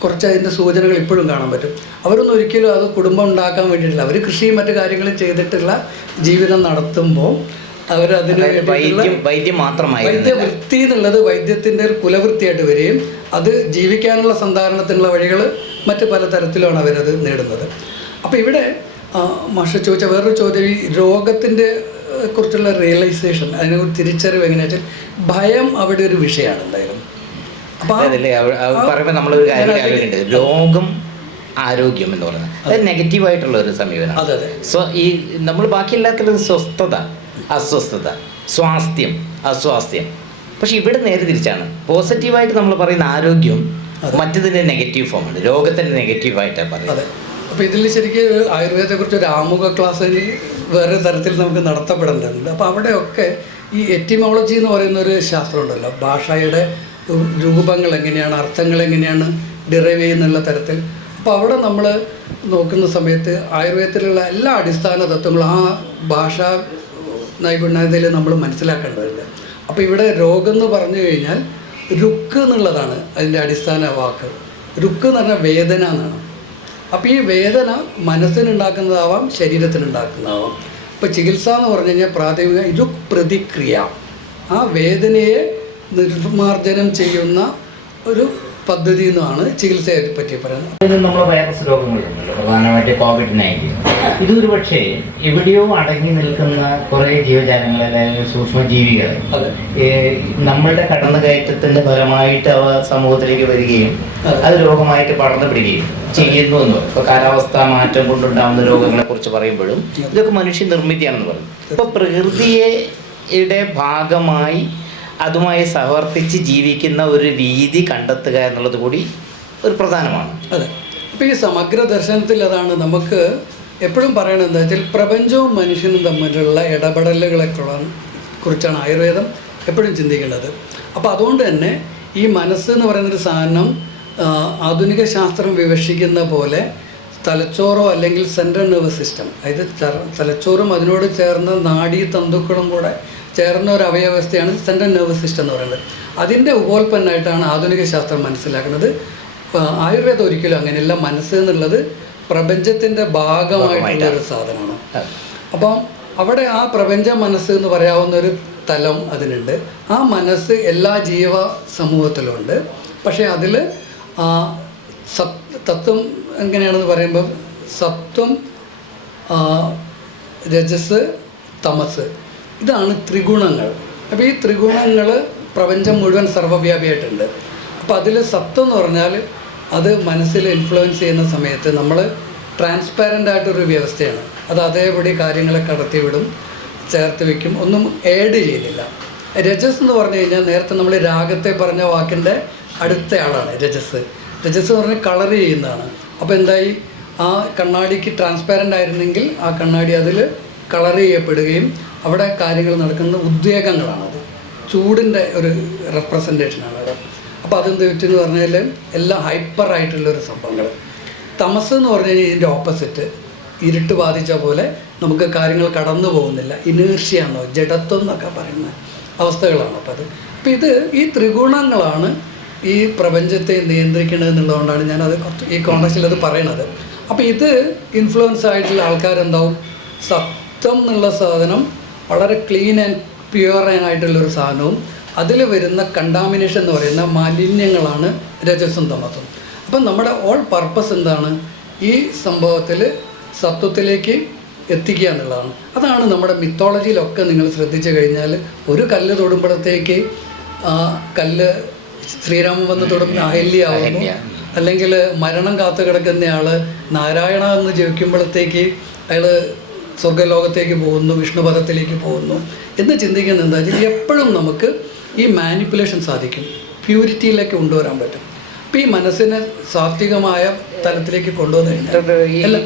കുറച്ച് അതിൻ്റെ സൂചനകൾ ഇപ്പോഴും കാണാൻ പറ്റും. അവരൊന്നും ഒരിക്കലും അത് കുടുംബം ഉണ്ടാക്കാൻ വേണ്ടിയിട്ടില്ല, അവർ കൃഷിയും മറ്റു കാര്യങ്ങളും ചെയ്തിട്ടുള്ള ജീവിതം നടത്തുമ്പോൾ അവരതിന് വൈദ്യം മാത്രമായി വൈദ്യവൃത്തി എന്നുള്ളത് വൈദ്യത്തിൻ്റെ ഒരു കുലവൃത്തിയായിട്ട് വരികയും അത് ജീവിക്കാനുള്ള സന്ധാരണത്തിനുള്ള വഴികൾ മറ്റ് പലതരത്തിലാണ് അവരത് നേടുന്നത്. അപ്പോൾ ഇവിടെ മാഷ ചോദിച്ച വേറൊരു ചോദ്യം, ഈ രോഗത്തിൻ്റെ കുറിച്ചുള്ള റിയലൈസേഷൻ, അതിനെ തിരിച്ചറിവ് എങ്ങനെയാ വെച്ചാൽ ഭയം അവിടെ ഒരു വിഷയമാണ് എന്തായാലും. അപ്പോൾ പറയുമ്പോൾ നമ്മളൊരു കാര്യം, രോഗം ആരോഗ്യം എന്ന് പറയുന്നത് അത് നെഗറ്റീവായിട്ടുള്ള ഒരു സമീപനം. അതെ അതെ. ഈ നമ്മൾ ബാക്കിയെല്ലാത്തിലും സ്വസ്ഥത, അസ്വസ്ഥത, സ്വാസ്ഥ്യം, അസ്വാസ്ഥ്യം. പക്ഷെ ഇവിടെ നേരെ തിരിച്ചാണ്. പോസിറ്റീവായിട്ട് നമ്മൾ പറയുന്ന ആരോഗ്യം മറ്റതിൻ്റെ നെഗറ്റീവ് ഫോമാണ്, രോഗത്തിൻ്റെ നെഗറ്റീവായിട്ടാണ് പറയുന്നത്. അപ്പോൾ ഇതിൽ ശരിക്കും ആയുർവേദത്തെക്കുറിച്ച് ഒരു ആമുഖ ക്ലാസ് വേറെ തരത്തിൽ നമുക്ക് നടത്തപ്പെടേണ്ടതുണ്ട്. അപ്പോൾ അവിടെയൊക്കെ ഈ എറ്റിമോളജി എന്ന് പറയുന്ന ഒരു ശാസ്ത്രമുണ്ടല്ലോ, ഭാഷയുടെ രൂപങ്ങൾ എങ്ങനെയാണ്, അർത്ഥങ്ങൾ എങ്ങനെയാണ് ഡിറൈവ് ചെയ്യുന്നുള്ള തരത്തിൽ. അപ്പോൾ അവിടെ നമ്മൾ നോക്കുന്ന സമയത്ത് ആയുർവേദത്തിലുള്ള എല്ലാ അടിസ്ഥാന തത്വങ്ങളും ആ ഭാഷാ നൈപുണ്യത്തിൽ നമ്മൾ മനസ്സിലാക്കേണ്ടതുണ്ട്. അപ്പോൾ ഇവിടെ രോഗം എന്ന് പറഞ്ഞു കഴിഞ്ഞാൽ രുക്ക് എന്നുള്ളതാണ് അതിൻ്റെ അടിസ്ഥാന വാക്ക്. രുക്ക് എന്ന് പറഞ്ഞാൽ വേദന എന്നാണ്. അപ്പോൾ ഈ വേദന മനസ്സിനുണ്ടാക്കുന്നതാവാം, ശരീരത്തിനുണ്ടാക്കുന്നതാവാം. ഇപ്പോൾ ചികിത്സ എന്ന് പറഞ്ഞു കഴിഞ്ഞാൽ പ്രാഥമിക ഇത് പ്രതിക്രിയ, ആ വേദനയെ നിർമ്മാർജ്ജനം ചെയ്യുന്ന ഒരു പദ്ധതി എന്നാണ് ചികിത്സയെ പറ്റി പറയുന്നത്. ഇത് നമ്മളെ വൈറസ് രോഗങ്ങളുണ്ടല്ലോ, പ്രധാനമായിട്ട് COVID-19. ഇതൊരു പക്ഷേ എവിടെയോ അടങ്ങി നിൽക്കുന്ന കുറേ ജീവജാലങ്ങൾ അല്ലെങ്കിൽ സൂക്ഷ്മജീവികൾ നമ്മളുടെ കടന്നുകയറ്റത്തിന്റെ ഫലമായിട്ട് അവ സമൂഹത്തിലേക്ക് വരികയും അത് രോഗമായിട്ട് പടർന്നു പിടിക്കുകയും ചെയ്യുന്നു എന്ന് പറയും. ഇപ്പോൾ കാലാവസ്ഥാ മാറ്റം കൊണ്ടുണ്ടാകുന്ന രോഗങ്ങളെ കുറിച്ച് പറയുമ്പോഴും ഇതൊക്കെ മനുഷ്യ നിർമ്മിതിയാണെന്ന് പറയും. ഇപ്പോൾ പ്രകൃതിയുടെ ഭാഗമായി അതുമായി സഹവർത്തിച്ച് ജീവിക്കുന്ന ഒരു രീതി കണ്ടെത്തുക എന്നുള്ളത് കൂടി ഒരു പ്രധാനമാണ്. അതെ. അപ്പോൾ ഈ സമഗ്ര ദർശനത്തിൽ അതാണ് നമുക്ക് എപ്പോഴും പറയണത് എന്താ വെച്ചാൽ പ്രപഞ്ചവും മനുഷ്യനും തമ്മിലുള്ള ഇടപെടലുകളെ കുറിച്ചാണ് ആയുർവേദം എപ്പോഴും ചിന്തിക്കേണ്ടത്. അപ്പോൾ അതുകൊണ്ട് തന്നെ ഈ മനസ്സ് എന്ന് പറയുന്നൊരു സാധനം ആധുനിക ശാസ്ത്രം വിവക്ഷിക്കുന്ന പോലെ തലച്ചോറോ അല്ലെങ്കിൽ സെൻട്രൽ നെർവസ് സിസ്റ്റം, അതായത് തലച്ചോറും അതിനോട് ചേർന്ന നാഡീ തന്തുക്കളും കൂടെ ചേർന്ന ഒരു അവയവസ്ഥയാണ് സെൻട്രൽ നെർവസ് സിസ്റ്റം എന്ന് പറയുന്നത്. അതിൻ്റെ ഉപോൽപ്പന്നമായിട്ടാണ് ആധുനിക ശാസ്ത്രം മനസ്സിലാക്കുന്നത്. ആയുർവേദം ഒരിക്കലും അങ്ങനെയല്ല. മനസ്സ് എന്നുള്ളത് പ്രപഞ്ചത്തിൻ്റെ ഭാഗമായിട്ടുള്ള ഒരു സാധനമാണ്. അപ്പം അവിടെ ആ പ്രപഞ്ച മനസ്സ് എന്ന് പറയാവുന്ന ഒരു തലം അതിനുണ്ട്. ആ മനസ്സ് എല്ലാ ജീവ സമൂഹത്തിലുണ്ട്. പക്ഷേ അതിൽ തത്വം എങ്ങനെയാണെന്ന് പറയുമ്പം സത്വം, രജസ്, തമസ്, ഇതാണ് ത്രിഗുണങ്ങൾ. അപ്പോൾ ഈ ത്രിഗുണങ്ങൾ പ്രപഞ്ചം മുഴുവൻ സർവ്വവ്യാപിയായിട്ടുണ്ട്. അപ്പോൾ അതിൽ സത്വം എന്ന് പറഞ്ഞാൽ അത് മനസ്സിൽ ഇൻഫ്ലുവൻസ് ചെയ്യുന്ന സമയത്ത് നമ്മൾ ട്രാൻസ്പാരൻ്റ് ആയിട്ടൊരു വ്യവസ്ഥയാണ്. അത് അതേപടി കാര്യങ്ങളെ കടത്തിവിടും, ചേർത്ത് വയ്ക്കും, ഒന്നും ആഡ് ചെയ്യുന്നില്ല. രജസ് എന്ന് പറഞ്ഞു കഴിഞ്ഞാൽ നേരത്തെ നമ്മൾ രാഗത്തെ പറഞ്ഞ വാക്കിൻ്റെ അടുത്ത ആളാണ് രജസ്. രജസ് എന്ന് പറഞ്ഞാൽ കളർ ചെയ്യുന്നതാണ്. അപ്പോൾ എന്തായി, ആ കണ്ണാടിക്ക് ട്രാൻസ്പാരൻ്റ് ആയിരുന്നെങ്കിൽ ആ കണ്ണാടി അതിൽ കളർ ചെയ്യപ്പെടുകയും അവിടെ കാര്യങ്ങൾ നടക്കുന്ന ഉദ്വേഗങ്ങളാണത്, ചൂടിൻ്റെ ഒരു റെപ്രസെൻറ്റേഷനാണ് അത്. അപ്പോൾ അതെന്ത് പറ്റുമെന്ന് പറഞ്ഞാൽ എല്ലാം ഹൈപ്പറായിട്ടുള്ളൊരു സംഭവങ്ങൾ. തമസ് എന്ന് പറഞ്ഞു കഴിഞ്ഞാൽ ഇതിൻ്റെ ഓപ്പോസിറ്റ്, ഇരുട്ട് ബാധിച്ച പോലെ നമുക്ക് കാര്യങ്ങൾ കടന്നു പോകുന്നില്ല, ഇനേർഷ്യാന്നോ ജഡത്വം എന്നൊക്കെ പറയുന്ന അവസ്ഥകളാണ്. അപ്പോൾ ഇത് ഈ ത്രിഗുണങ്ങളാണ് ഈ പ്രപഞ്ചത്തെ നിയന്ത്രിക്കുന്നത് എന്നുള്ളതുകൊണ്ടാണ് ഞാനത് ഈ കോൺടെക്സ്റ്റിൽ അത് പറയണത്. അപ്പോൾ ഇത് ഇൻഫ്ലുവൻസ് ആയിട്ടുള്ള ആൾക്കാരെന്താവും, സത്വം എന്നുള്ള സാധനം വളരെ ക്ലീൻ ആൻഡ് പ്യുവർ ആയിട്ടുള്ളൊരു സാധനവും അതിൽ വരുന്ന കണ്ടാമിനേഷൻ എന്ന് പറയുന്ന മാലിന്യങ്ങളാണ് രജസും തമസും. അപ്പം നമ്മുടെ ഓൾ പർപ്പസ് എന്താണ്, ഈ സംഭവത്തിൽ സത്വത്തിലേക്ക് എത്തിക്കുക എന്നുള്ളതാണ്. അതാണ് നമ്മുടെ മിത്തോളജിയിലൊക്കെ നിങ്ങൾ ശ്രദ്ധിച്ചു കഴിഞ്ഞാൽ ഒരു കല്ല് തൊടുമ്പോഴത്തേക്ക് ആ കല്ല് ശ്രീരാമൻ വന്ന് തൊടുമ്പോൾ അഹല്യാവുന്നു, അല്ലെങ്കിൽ മരണം കാത്തു കിടക്കുന്നയാൾ നാരായണ എന്ന് ജപിക്കുമ്പോഴത്തേക്ക് അയാൾ സ്വർഗ്ഗലോകത്തേക്ക് പോകുന്നു, വിഷ്ണുപദത്തിലേക്ക് പോകുന്നു എന്ന് ചിന്തിക്കുന്നത് എന്താ വെച്ചാൽ എപ്പോഴും നമുക്ക് ഈ മാനിപ്പുലേഷൻ സാധിക്കും, പ്യൂരിറ്റിയിലേക്ക് കൊണ്ടുവരാൻ പറ്റും. അപ്പോൾ ഈ മനസ്സിനെ സാത്വികമായ തലത്തിലേക്ക് കൊണ്ടുവന്നു കഴിഞ്ഞാൽ എല്ലാം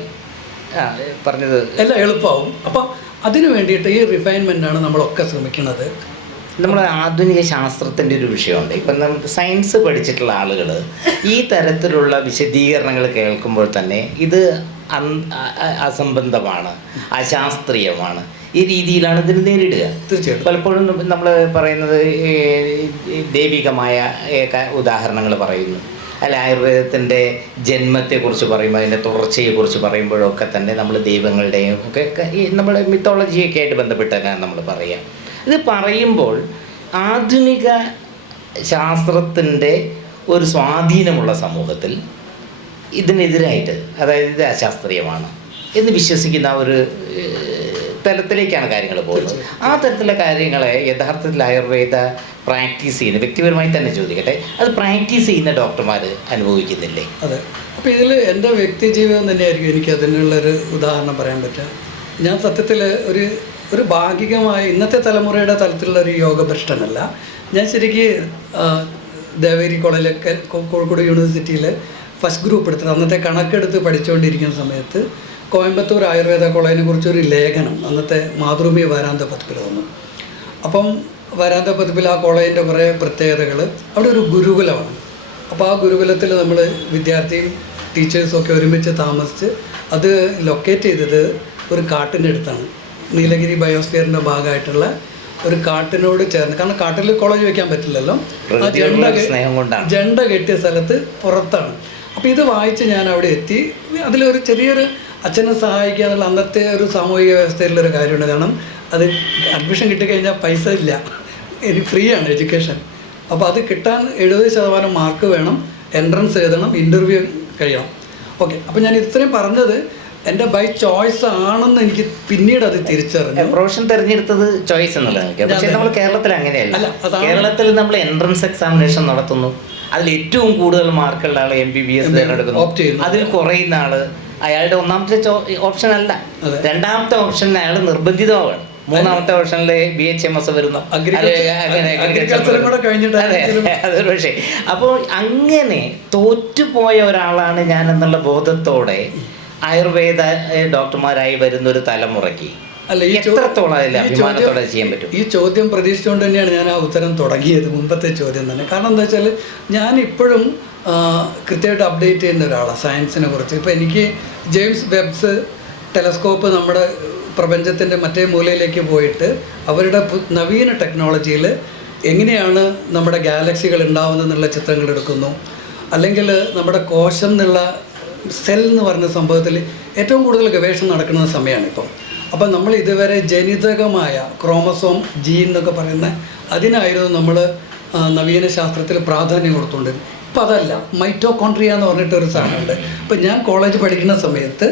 എളുപ്പമാവും. അപ്പോൾ അതിനു വേണ്ടിയിട്ട് ഈ റിഫൈൻമെൻ്റാണ് നമ്മളൊക്കെ ശ്രമിക്കുന്നത്. നമ്മൾ ആധുനിക ശാസ്ത്രത്തിൻ്റെ ഒരു വിഷയമുണ്ട്. ഇപ്പം നമുക്ക് സയൻസ് പഠിച്ചിട്ടുള്ള ആളുകൾ ഈ തരത്തിലുള്ള വിശദീകരണങ്ങൾ കേൾക്കുമ്പോൾ തന്നെ ഇത് അസംബന്ധമാണ്, അശാസ്ത്രീയമാണ്, ഈ രീതിയിലാണ് ഇതിന് നേരിടുക. തീർച്ചയായിട്ടും പലപ്പോഴും നമ്മൾ പറയുന്നത് ദൈവികമായ ഉദാഹരണങ്ങൾ പറയുന്നു, അല്ല ആയുർവേദത്തിൻ്റെ ജന്മത്തെക്കുറിച്ച് പറയുമ്പോൾ അതിൻ്റെ തുടർച്ചയെക്കുറിച്ച് പറയുമ്പോഴൊക്കെ തന്നെ നമ്മൾ ദൈവങ്ങളുടെയും ഒക്കെ ഈ നമ്മൾ മിത്തോളജിയൊക്കെ ആയിട്ട് ബന്ധപ്പെട്ടാണ് നമ്മൾ പറയുക. ഇത് പറയുമ്പോൾ ആധുനിക ശാസ്ത്രത്തിൻ്റെ ഒരു സ്വാധീനമുള്ള സമൂഹത്തിൽ ഇതിനെതിരായിട്ട്, അതായത് ഇത് അശാസ്ത്രീയമാണ് എന്ന് വിശ്വസിക്കുന്ന ഒരു തലത്തിലേക്കാണ് കാര്യങ്ങൾ പോകുന്നത്. ആ തരത്തിലുള്ള കാര്യങ്ങളെ യഥാർത്ഥത്തിൽ ആയുർവേദ പ്രാക്ടീസ് ചെയ്യുന്ന, വ്യക്തിപരമായി തന്നെ ചോദിക്കട്ടെ, അത് പ്രാക്ടീസ് ചെയ്യുന്ന ഡോക്ടർമാർ അനുഭവിക്കുന്നില്ലേ? അതെ. അപ്പോൾ ഇതിൽ എൻ്റെ വ്യക്തി ജീവിതം തന്നെയായിരിക്കും എനിക്ക് അതിനുള്ളൊരു ഉദാഹരണം പറയാൻ പറ്റുക. ഞാൻ സത്യത്തിൽ ഒരു ഭാഗികമായ ഇന്നത്തെ തലമുറയുടെ തലത്തിലുള്ള ഒരു യോഗഭ്രഷ്ടനല്ല. ഞാൻ ശരിക്കും ദേവേരി കോളേജിലൊക്കെ കോഴിക്കോട് യൂണിവേഴ്സിറ്റിയിൽ ഫസ്റ്റ് ഗ്രൂപ്പ് എടുത്തിട്ട് അന്നത്തെ കണക്കെടുത്ത് പഠിച്ചുകൊണ്ടിരിക്കുന്ന സമയത്ത് കോയമ്പത്തൂർ ആയുർവേദ കോളേജിനെ കുറിച്ചൊരു ലേഖനം അന്നത്തെ മാതൃഭൂമി വാരാന്ത പതിപ്പിൽ വന്നു. അപ്പം വാരാന്ത പതിപ്പിൽ ആ കോളേജിൻ്റെ കുറേ പ്രത്യേകതകൾ, അവിടെ ഒരു ഗുരുകുലമാണ്. അപ്പോൾ ആ ഗുരുകുലത്തിൽ നമ്മൾ വിദ്യാർത്ഥിയും ടീച്ചേഴ്സൊക്കെ ഒരുമിച്ച് താമസിച്ച് അത് ലൊക്കേറ്റ് ചെയ്തത് ഒരു കാട്ടിൻ്റെ അടുത്താണ്. നീലഗിരി ബയോസ്ഫിയറിൻ്റെ ഭാഗമായിട്ടുള്ള ഒരു കാട്ടിനോട് ചേർന്ന്, കാരണം കാട്ടിൽ കോളേജ് വയ്ക്കാൻ പറ്റില്ലല്ലോ, ആ ജണ്ട കെട്ടിയ സ്ഥലത്ത് പുറത്താണ്. അപ്പോൾ ഇത് വായിച്ച് ഞാൻ അവിടെ എത്തി. അതിലൊരു ചെറിയൊരു അച്ഛനെ സഹായിക്കുക എന്നുള്ള അന്നത്തെ ഒരു സാമൂഹിക വ്യവസ്ഥയിലുള്ളൊരു കാര്യമുണ്ട്. കാരണം അത് അഡ്മിഷൻ കിട്ടിക്കഴിഞ്ഞാൽ പൈസ ഇല്ല, ഇനി ഫ്രീ ആണ് എഡ്യൂക്കേഷൻ. അപ്പോൾ അത് കിട്ടാൻ 70% മാർക്ക് വേണം, എൻട്രൻസ് എഴുതണം, ഇൻ്റർവ്യൂ കഴിയണം. ഓക്കെ, അപ്പോൾ ഞാൻ ഇത്രയും പറഞ്ഞത് എൻ്റെ ബൈ ചോയ്സ് ആണെന്ന് എനിക്ക് പിന്നീട് അത് തിരിച്ചറിഞ്ഞു. പ്രൊഫഷൻ തിരഞ്ഞെടുത്തത് ചോയ്സ് എന്നുള്ളത്. പക്ഷേ നമ്മൾ കേരളത്തിൽ അങ്ങനെയല്ല. അതാണ്. കേരളത്തിൽ നമ്മൾ എൻട്രൻസ് എക്സാമിനേഷൻ നടത്തുന്നു, അതിൽ ഏറ്റവും കൂടുതൽ മാർക്കുള്ള ആൾ MBBS തിരഞ്ഞെടുക്കുന്നു, അതിൽ കുറയുന്ന ആള് അയാളുടെ ഒന്നാമത്തെ ഓപ്ഷൻ അല്ല, രണ്ടാമത്തെ ഓപ്ഷൻ അയാൾ നിർബന്ധിതമാണ്, മൂന്നാമത്തെ ഓപ്ഷനിൽ BHMS വരുന്നു. അതൊരു പക്ഷേ അപ്പോൾ അങ്ങനെ തോറ്റുപോയ ഒരാളാണ് ഞാൻ എന്നുള്ള ബോധത്തോടെ ആയുർവേദ ഡോക്ടർമാരായി വരുന്ന ഒരു തലമുറയ്ക്ക് അല്ല എത്രത്തോളം അഭിമാനത്തോടെ ചെയ്യാൻ പറ്റും? ഈ ചോദ്യം പ്രതീക്ഷിച്ചുകൊണ്ട് തന്നെയാണ് ഞാൻ ആ ഉത്തരം തുടങ്ങിയത്, മുമ്പത്തെ ചോദ്യം തന്നെ. കാരണം എന്താ വെച്ചാൽ ഞാൻ ഇപ്പോഴും കൃത്യമായിട്ട് അപ്ഡേറ്റ് ചെയ്യുന്ന ഒരാളാണ് സയൻസിനെ കുറിച്ച്. ഇപ്പോൾ എനിക്ക് ജെയിംസ് വെബ്സ് ടെലസ്കോപ്പ് നമ്മുടെ പ്രപഞ്ചത്തിൻ്റെ മറ്റേ മൂലയിലേക്ക് പോയിട്ട് അവരുടെ നവീന ടെക്നോളജിയിൽ എങ്ങനെയാണ് നമ്മുടെ ഗാലക്സികൾ ഉണ്ടാവുന്നതെന്നുള്ള ചിത്രങ്ങൾ എടുക്കുന്നു. അല്ലെങ്കിൽ നമ്മുടെ കോശം എന്നുള്ള സെൽ എന്ന് പറഞ്ഞ സംഭവത്തിൽ ഏറ്റവും കൂടുതൽ ഗവേഷണം നടക്കുന്ന സമയമാണ് ഇപ്പം. അപ്പം നമ്മൾ ഇതുവരെ ജനിതകമായ ക്രോമസോം ജീൻ എന്നൊക്കെ പറയുന്ന അതിനായിരുന്നു നമ്മൾ നവീന ശാസ്ത്രത്തിൽ പ്രാധാന്യം കൊടുത്തുകൊണ്ടിരുന്നത്. ഇപ്പം അതല്ല, മൈറ്റോകോൺട്രിയ എന്ന് പറഞ്ഞിട്ടൊരു സാധനമുണ്ട്. ഇപ്പം ഞാൻ കോളേജ് പഠിക്കുന്ന സമയത്ത്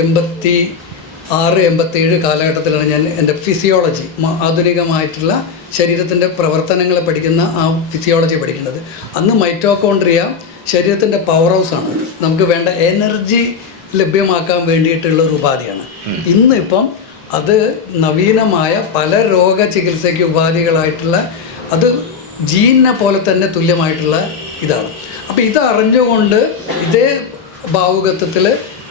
86-87 കാലഘട്ടത്തിലാണ് ഞാൻ എൻ്റെ ഫിസിയോളജി, ആധുനികമായിട്ടുള്ള ശരീരത്തിൻ്റെ പ്രവർത്തനങ്ങളെ പഠിക്കുന്ന ആ ഫിസിയോളജി പഠിക്കുന്നത്. അന്ന് മൈറ്റോകോൺട്രിയ ശരീരത്തിൻ്റെ പവർ ഹൗസാണ്, നമുക്ക് വേണ്ട എനർജി ലഭ്യമാക്കാൻ വേണ്ടിയിട്ടുള്ള ഒരു ഉപാധിയാണ്. ഇന്നിപ്പം അത് നവീനമായ പല രോഗ ചികിത്സയ്ക്ക് ഉപാധികളായിട്ടുള്ള അത് ജീനിനെ പോലെ തന്നെ തുല്യമായിട്ടുള്ള ഇതാണ്. അപ്പോൾ ഇത് അറിഞ്ഞുകൊണ്ട് ഇതേ ഭാവുകത്വത്തിൽ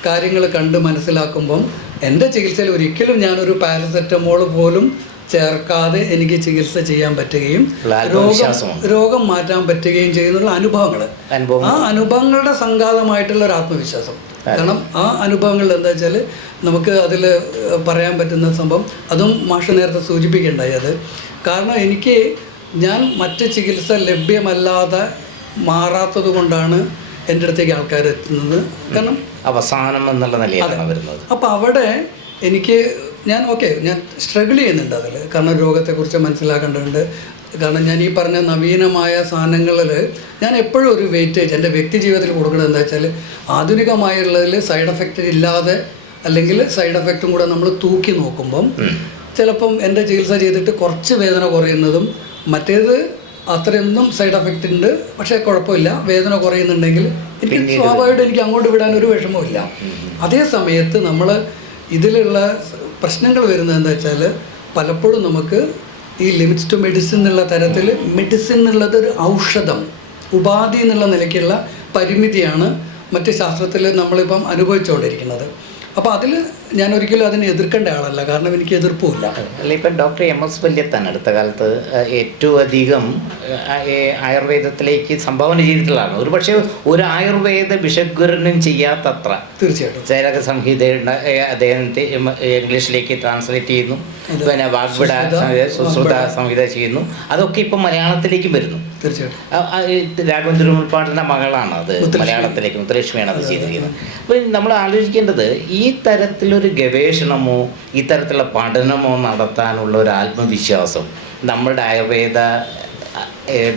കാര്യങ്ങൾ കണ്ട് മനസ്സിലാക്കുമ്പം എൻ്റെ ചികിത്സയിൽ ഒരിക്കലും ഞാനൊരു പാരസെറ്റമോൾ പോലും ചേർക്കാതെ എനിക്ക് ചികിത്സ ചെയ്യാൻ പറ്റുകയും രോഗം മാറ്റാൻ പറ്റുകയും ചെയ്യുന്നുള്ള അനുഭവങ്ങൾ, ആ അനുഭവങ്ങളുടെ സംഘാതമായിട്ടുള്ള ഒരു ആത്മവിശ്വാസം. കാരണം ആ അനുഭവങ്ങളിൽ എന്താ വെച്ചാൽ നമുക്ക് അതിൽ പറയാൻ പറ്റുന്ന സംഭവം, അതും മാഷ് നേരത്തെ സൂചിപ്പിക്കേണ്ടായി. അത് കാരണം ഞാൻ മറ്റ് ചികിത്സ ലഭ്യമല്ലാതെ മാറാത്തത് കൊണ്ടാണ് എൻ്റെ അടുത്തേക്ക് ആൾക്കാർ എത്തുന്നത്. കാരണം അവസാനം എന്നുള്ള നിലയിലാണ് വരുന്നത്. അപ്പോൾ അവിടെ ഞാൻ സ്ട്രഗിൾ ചെയ്യുന്നുണ്ട് അതിൽ. കാരണം രോഗത്തെക്കുറിച്ച് മനസ്സിലാക്കേണ്ടതുണ്ട്. കാരണം ഞാൻ ഈ പറഞ്ഞ നവീനമായ സാധനങ്ങളിൽ ഞാൻ എപ്പോഴും ഒരു വെയിറ്റേജ് എൻ്റെ വ്യക്തി ജീവിതത്തിൽ കൊടുക്കുന്നത് എന്താ വെച്ചാൽ ആധുനികമായുള്ളതിൽ സൈഡ് എഫക്റ്റ് ഇല്ലാതെ അല്ലെങ്കിൽ സൈഡ് എഫക്റ്റും കൂടെ നമ്മൾ തൂക്കി നോക്കുമ്പം ചിലപ്പം എൻ്റെ ചികിത്സ ചെയ്തിട്ട് കുറച്ച് വേദന കുറയുന്നതും, മറ്റേത് അത്രയൊന്നും സൈഡ് എഫക്റ്റ് ഉണ്ട് പക്ഷേ കുഴപ്പമില്ല, വേദന കുറയുന്നുണ്ടെങ്കിൽ എനിക്ക് സ്വാഭാവികമായിട്ട് എനിക്ക് അങ്ങോട്ട് വിടാൻ ഒരു വിഷമമില്ല. അതേ സമയത്ത് നമ്മൾ ഇതിലുള്ള പ്രശ്നങ്ങൾ വരുന്നത് എന്താ വെച്ചാൽ പലപ്പോഴും നമുക്ക് ഈ ലിമിറ്റ്സ് ടു മെഡിസിൻ എന്നുള്ള തരത്തിൽ മെഡിസിൻ എന്നുള്ളത് ഒരു ഔഷധം, ഉപാധി എന്നുള്ള നിലയ്ക്കുള്ള പരിമിതിയാണ് മറ്റ് ശാസ്ത്രത്തിൽ നമ്മളിപ്പം അനുഭവിച്ചുകൊണ്ടിരിക്കുന്നത്. അപ്പോൾ അതിൽ ഞാൻ ഒരിക്കലും അതിനെ എതിർക്കേണ്ട ആളല്ല, കാരണം എനിക്ക് എതിർപ്പുമില്ല. അല്ല, ഇപ്പം ഡോക്ടർ MS വല്യത്താൻ അടുത്ത കാലത്ത് ഏറ്റവും അധികം ആയുർവേദത്തിലേക്ക് സംഭാവന ചെയ്തിട്ടുള്ളതാണ്. ഒരു പക്ഷേ ഒരു ആയുർവേദ വിഷഗ്വരനും ചെയ്യാത്തത്ര. തീർച്ചയായിട്ടും ചരക സംഹിത അദ്ദേഹത്തെ ഇംഗ്ലീഷിലേക്ക് ട്രാൻസ്ലേറ്റ് ചെയ്യുന്നു, പിന്നെ വാഗ്വിട സുശ്രുത സംഹിത ചെയ്യുന്നു. അതൊക്കെ ഇപ്പം മലയാളത്തിലേക്കും വരുന്നു. തീർച്ചയായിട്ടും രാഘവേന്ദ്ര ഉൾപ്പാടിൻ്റെ മകളാണ് അത് മലയാളത്തിലേക്ക്, മുത്തലക്ഷ്മിയാണ് അത് ചെയ്തിരിക്കുന്നത്. അപ്പോൾ നമ്മൾ ആലോചിക്കേണ്ടത് ഈ തരത്തിലൊരു ഗവേഷണമോ ഈ തരത്തിലുള്ള പഠനമോ നടത്താനുള്ള ഒരു ആത്മവിശ്വാസം നമ്മളുടെ ആയുർവേദ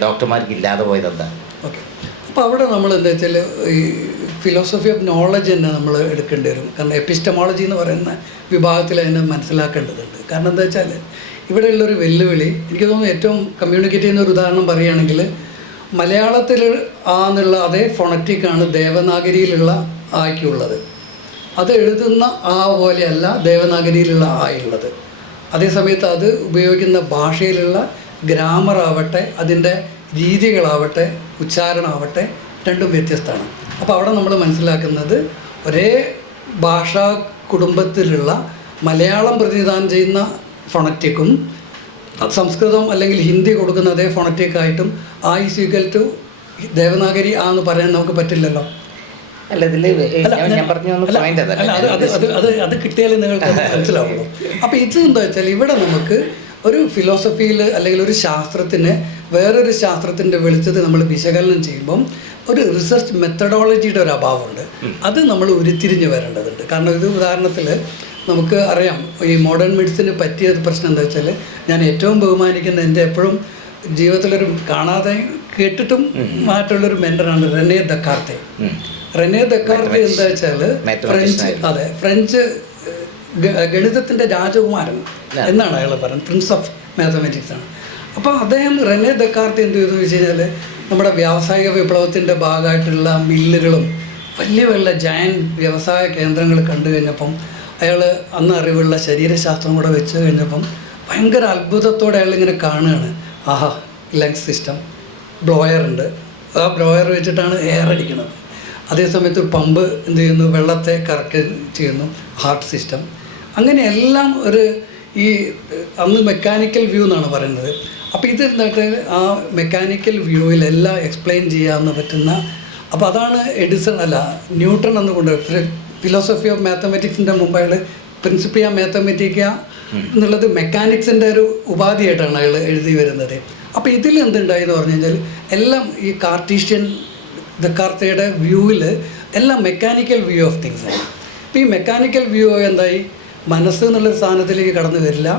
ഡോക്ടർമാർക്ക് ഇല്ലാതെ പോയതെന്താ? ഓക്കെ, അപ്പോൾ അവിടെ നമ്മൾ എന്താ വെച്ചാൽ ഈ ഫിലോസഫി ഓഫ് നോളജ് തന്നെ നമ്മൾ എടുക്കേണ്ടി വരും. കാരണം എപ്പിസ്റ്റമോളജി എന്ന് പറയുന്ന വിഭാഗത്തിൽ അതിനെ മനസ്സിലാക്കേണ്ടതുണ്ട്. കാരണം എന്താ വെച്ചാൽ ഇവിടെയുള്ളൊരു വെല്ലുവിളി എനിക്ക് തോന്നുന്നു ഏറ്റവും കമ്മ്യൂണിക്കേറ്റ് ചെയ്യുന്ന ഒരു ഉദാഹരണം പറയുകയാണെങ്കിൽ മലയാളത്തിൽ എന്നുള്ള അതേ ഫോണറ്റിക്കാണ് ദേവനാഗരിയിലുള്ള ആയ്ക്കുള്ളത്. അത് എഴുതുന്ന ആ പോലെയല്ല ദേവനാഗരിയിലുള്ള ആയുള്ളത്. അതേസമയത്ത് അത് ഉപയോഗിക്കുന്ന ഭാഷയിലുള്ള ഗ്രാമറാവട്ടെ, അതിൻ്റെ രീതികളാവട്ടെ, ഉച്ചാരണമാവട്ടെ, രണ്ടും വ്യത്യസ്തമാണ്. അപ്പോൾ അവിടെ നമ്മൾ മനസ്സിലാക്കുന്നത് ഒരേ ഭാഷാ കുടുംബത്തിലുള്ള മലയാളം പ്രതിനിധാനം ചെയ്യുന്ന ഫോണറ്റിക്കും സംസ്കൃതം അല്ലെങ്കിൽ ഹിന്ദി കൊടുക്കുന്ന അതേ ഫോണറ്റിക്കായിട്ടും ആ ഈസ് ഈക്വൽ ടു ദേവനാഗരി എന്ന് പറയാൻ നമുക്ക് പറ്റില്ലല്ലോ. അല്ല, അത് കിട്ടിയാലേ നിങ്ങൾക്ക് മനസ്സിലാവുള്ളൂ. അപ്പോൾ ഇത് എന്താ വെച്ചാൽ ഇവിടെ നമുക്ക് ഒരു ഫിലോസഫിയിൽ അല്ലെങ്കിൽ ഒരു ശാസ്ത്രത്തിനെ വേറൊരു ശാസ്ത്രത്തിൻ്റെ വെളിച്ചത്തിൽ നമ്മൾ വിശകലനം ചെയ്യുമ്പം ഒരു റിസർച്ച് മെത്തഡോളജിയുടെ ഒരു അഭാവമുണ്ട്. അത് നമ്മൾ ഉരുത്തിരിഞ്ഞ് വരേണ്ടതുണ്ട്. കാരണം ഇത് ഉദാഹരണത്തിൽ നമുക്ക് അറിയാം, ഈ മോഡേൺ മെഡിസിന് പറ്റിയ പ്രശ്നം എന്താ വെച്ചാൽ, ഞാൻ ഏറ്റവും ബഹുമാനിക്കുന്ന എൻ്റെ എപ്പോഴും ജീവിതത്തിലൊരു കാണാതെ കേട്ടിട്ടും മാറ്റുള്ളൊരു മെൻ്ററാണ് റെനെ ദക്കാർത്തെ. റെനെ ദക്കാർത്തെ എന്താ വെച്ചാൽ ഫ്രഞ്ച് ഗണിതത്തിൻ്റെ രാജകുമാരൻ എന്നാണ് അയാൾ പറയുന്നത്, പ്രിൻസ് ഓഫ് മാത്തമാറ്റിക്സ് ആണ്. അപ്പോൾ അദ്ദേഹം റെനെ ദക്കാർത്തെ എന്ത് ചെയ്തു വെച്ച് കഴിഞ്ഞാൽ, നമ്മുടെ വ്യാവസായിക വിപ്ലവത്തിൻ്റെ ഭാഗമായിട്ടുള്ള മില്ലുകളും വലിയ വലിയ ജയൻറ്റ് വ്യവസായ കേന്ദ്രങ്ങൾ കണ്ടു കഴിഞ്ഞപ്പം അയാൾ അന്ന് അറിവുള്ള ശരീരശാസ്ത്രം കൂടെ വെച്ച് കഴിഞ്ഞപ്പം ഭയങ്കര അത്ഭുതത്തോടെ അയാളിങ്ങനെ കാണുകയാണ്. ആഹാ, ലങ്സ് സിസ്റ്റം, ബ്ലോയർ ഉണ്ട്, ആ ബ്ലോയർ വെച്ചിട്ടാണ് എയർ അടിക്കുന്നത്. അതേസമയത്ത് പമ്പ് എന്ത് ചെയ്യുന്നു, വെള്ളത്തെ കറക്റ്റ് ചെയ്യുന്നു, ഹാർട്ട് സിസ്റ്റം. അങ്ങനെ എല്ലാം ഒരു ഈ അന്ന് മെക്കാനിക്കൽ വ്യൂ എന്നാണ് പറയുന്നത്. അപ്പോൾ ഇത് എന്നിട്ട് ആ മെക്കാനിക്കൽ വ്യൂവിലെല്ലാം എക്സ്പ്ലെയിൻ ചെയ്യാമെന്ന് പറ്റുന്ന, അപ്പോൾ അതാണ് എഡിസൺ അല്ല ന്യൂട്ടൺ എന്ന് കൊണ്ടുവരും. ഫിലോസഫി ഓഫ് മാത്തമാറ്റിക്സിൻ്റെ മുമ്പായിട്ട് പ്രിൻസിപ്പിയ മാത്തമാറ്റിക്ക എന്നുള്ളത് മെക്കാനിക്സിൻ്റെ ഒരു ഉപാധിയായിട്ടാണ് അയാൾ എഴുതി വരുന്നത്. അപ്പോൾ ഇതിൽ എന്തുണ്ടായി എന്ന് പറഞ്ഞു കഴിഞ്ഞാൽ, എല്ലാം ഈ കാർട്ടീഷ്യൻ ദക്കാർത്തയുടെ വ്യൂവിൽ എല്ലാം മെക്കാനിക്കൽ വ്യൂ ഓഫ് തിങ്സ് ആണ്. അപ്പോൾ ഈ മെക്കാനിക്കൽ വ്യൂ എന്തായി, മനസ്സ് എന്നുള്ളൊരു സ്ഥാനത്തിലേക്ക് കടന്നു വരില്ല,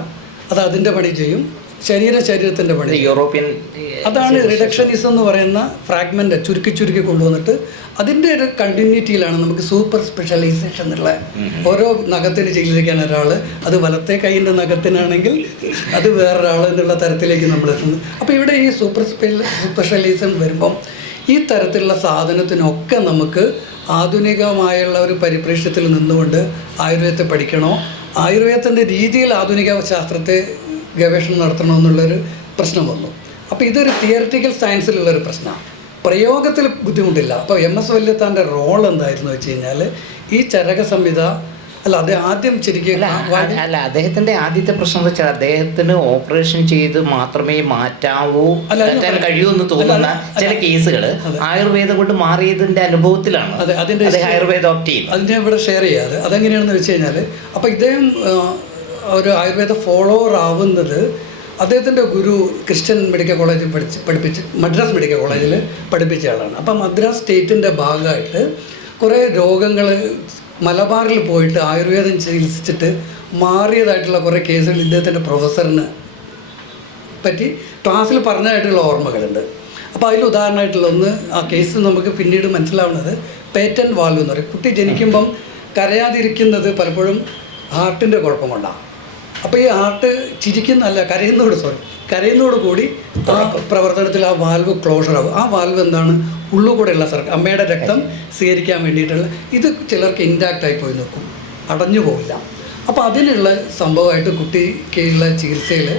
അത് അതിൻ്റെ പണി ചെയ്യും, ശരീരത്തിൻ്റെ പണി. യൂറോപ്യൻ അതാണ് റിഡക്ഷനിസം എന്ന് പറയുന്ന ഫ്രാഗ്മെൻ്റ് ചുരുക്കി കൊണ്ടുവന്നിട്ട് അതിൻ്റെ ഒരു കണ്ടിന്യൂറ്റിയിലാണ് നമുക്ക് സൂപ്പർ സ്പെഷ്യലൈസേഷൻ എന്നുള്ള. ഓരോ നഖത്തിന് ചികിത്സിക്കാൻ ഒരാൾ, അത് വലത്തെ കൈയിൻ്റെ നഖത്തിനാണെങ്കിൽ അത് വേറൊരാൾ എന്നുള്ള തരത്തിലേക്ക് നമ്മൾ എത്തുന്നു. അപ്പോൾ ഇവിടെ ഈ സൂപ്പർ സ്പെഷ്യലൈസേഷൻ വരുമ്പം ഈ തരത്തിലുള്ള സാധനത്തിനൊക്കെ നമുക്ക് ആധുനികമായുള്ള ഒരു പരിപ്രേക്ഷ്യത്തിൽ നിന്നുകൊണ്ട് ആയുർവേദത്തെ പഠിക്കണോ, ആയുർവേദത്തിൻ്റെ രീതിയിൽ ആധുനിക ശാസ്ത്രത്തെ ഗവേഷണം നടത്തണമെന്നുള്ളൊരു പ്രശ്നം വന്നു. അപ്പോൾ ഇതൊരു തിയറിറ്റിക്കൽ സയൻസിലുള്ളൊരു പ്രശ്നമാണ്, പ്രയോഗത്തിൽ ബുദ്ധിമുട്ടില്ല. അപ്പോൾ MS വല്യത്താൻ്റെ റോൾ എന്തായിരുന്നു വെച്ച് കഴിഞ്ഞാൽ, ഈ ചരക സംഹിത അല്ല അത് ആദ്യം ശരിക്കും അല്ല അദ്ദേഹത്തിൻ്റെ ആദ്യത്തെ പ്രശ്നം എന്ന് വെച്ചാൽ, അദ്ദേഹത്തിന് ഓപ്പറേഷൻ ചെയ്ത് മാത്രമേ മാറ്റാവൂ കഴിയൂ എന്ന് തോന്നുന്ന ചില കേസുകൾ ആയുർവേദം കൊണ്ട് മാറിയതിൻ്റെ അനുഭവത്തിലാണ് ആയുർവേദം ഓപ്റ്റ് ചെയ്യുന്നത്. അതിനെ ഇവിടെ ഷെയർ ചെയ്യാതെ അതെങ്ങനെയാണെന്ന് വെച്ച് കഴിഞ്ഞാൽ, അപ്പോൾ ഇദ്ദേഹം ഒരു ആയുർവേദ ഫോളോവർ ആവുന്നത് അദ്ദേഹത്തിൻ്റെ ഗുരു ക്രിസ്ത്യൻ മെഡിക്കൽ കോളേജിൽ പഠിപ്പിച്ച് മദ്രാസ് മെഡിക്കൽ കോളേജിൽ പഠിപ്പിച്ച ആളാണ്. അപ്പം മദ്രാസ് സ്റ്റേറ്റിൻ്റെ ഭാഗമായിട്ട് കുറേ രോഗങ്ങൾ മലബാറിൽ പോയിട്ട് ആയുർവേദം ചികിത്സിച്ചിട്ട് മാറിയതായിട്ടുള്ള കുറേ കേസുകൾ ഇദ്ദേഹത്തിൻ്റെ പ്രൊഫസറിന് പറ്റി ക്ലാസ്സിൽ പറഞ്ഞതായിട്ടുള്ള ഓർമ്മകളുണ്ട്. അപ്പോൾ അതിൽ ഉദാഹരണമായിട്ടുള്ള ഒന്ന്, ആ കേസ് നമുക്ക് പിന്നീട് മനസ്സിലാവുന്നത് പേറ്റൻറ്റ് വാൽവ് എന്ന് പറയും. കുട്ടി ജനിക്കുമ്പം കരയാതിരിക്കുന്നത് പലപ്പോഴും ഹാർട്ടിൻ്റെ കുഴപ്പം കൊണ്ടാണ്. അപ്പോൾ ഈ ഹാർട്ട് കരയുന്നതോട് കൂടി ആ പ്രവർത്തനത്തിൽ ആ വാൽവ് ക്ലോഷർ ആവും. ആ വാൽവ് എന്താണ്, ഉള്ളുകൂടെയുള്ള അമ്മയുടെ രക്തം സ്വീകരിക്കാൻ വേണ്ടിയിട്ടുള്ള ഇത് ചിലർക്ക് ഇൻടാക്റ്റായി പോയി നിൽക്കും, അടഞ്ഞു പോവില്ല. അപ്പോൾ അതിനുള്ള സംഭവമായിട്ട് കുട്ടിക്കുള്ള ചികിത്സയിൽ,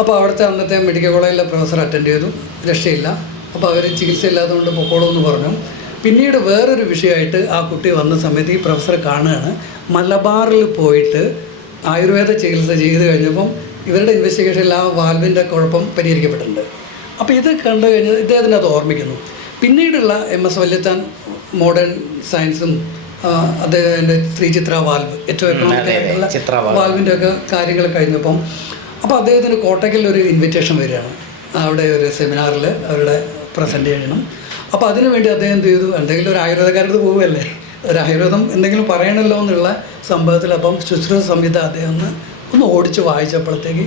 അപ്പോൾ അവിടുത്തെ അന്നത്തെ മെഡിക്കൽ കോളേജിലെ പ്രൊഫസർ അറ്റൻഡ് ചെയ്തു, രക്ഷയില്ല. അപ്പോൾ അവർ ചികിത്സയില്ലാത്തതുകൊണ്ട് പൊക്കോളൂ എന്ന് പറഞ്ഞു. പിന്നീട് വേറൊരു വിഷയമായിട്ട് ആ കുട്ടി വന്ന സമയത്ത് ഈ പ്രൊഫസർ കാണുകയാണ്, മലബാറിൽ പോയിട്ട് ആയുർവേദ ചികിത്സ ചെയ്ത് കഴിഞ്ഞപ്പം ഇവരുടെ ഇൻവെസ്റ്റിഗേഷനിൽ ആ വാൽവിൻ്റെ കുഴപ്പം പരിഹരിക്കപ്പെട്ടിട്ടുണ്ട്. അപ്പോൾ ഇത് കണ്ടു കഴിഞ്ഞാൽ ഇദ്ദേഹത്തിന് അത് ഓർമ്മിക്കുന്നു. പിന്നീടുള്ള MS വല്യത്താൻ മോഡേൺ സയൻസും അദ്ദേഹത്തിൻ്റെ ശ്രീചിത്ര വാൽവ് ഏറ്റവും എക്കണോമിക്കായിട്ടുള്ള വാൽവിൻ്റെ ഒക്കെ കാര്യങ്ങൾ കഴിഞ്ഞപ്പം, അപ്പോൾ അദ്ദേഹത്തിന് കോട്ടയ്ക്കൽ ഒരു ഇൻവിറ്റേഷൻ വരികയാണ്, അവിടെ ഒരു സെമിനാറിൽ അവരുടെ പ്രസൻറ്റ് ചെയ്യണം. അപ്പോൾ അതിനു വേണ്ടി അദ്ദേഹം എന്ത് ചെയ്തു, എന്തെങ്കിലും ഒരു ആയുർവേദക്കാരത് പോവുകയല്ലേ, ഒരു ആയുർവേദം എന്തെങ്കിലും പറയണമല്ലോ എന്നുള്ള സംഭവത്തിൽ അപ്പം ശുശ്രൂഷ സംഹിത അദ്ദേഹം ഒന്ന് ഓടിച്ച് വായിച്ചപ്പോഴത്തേക്ക്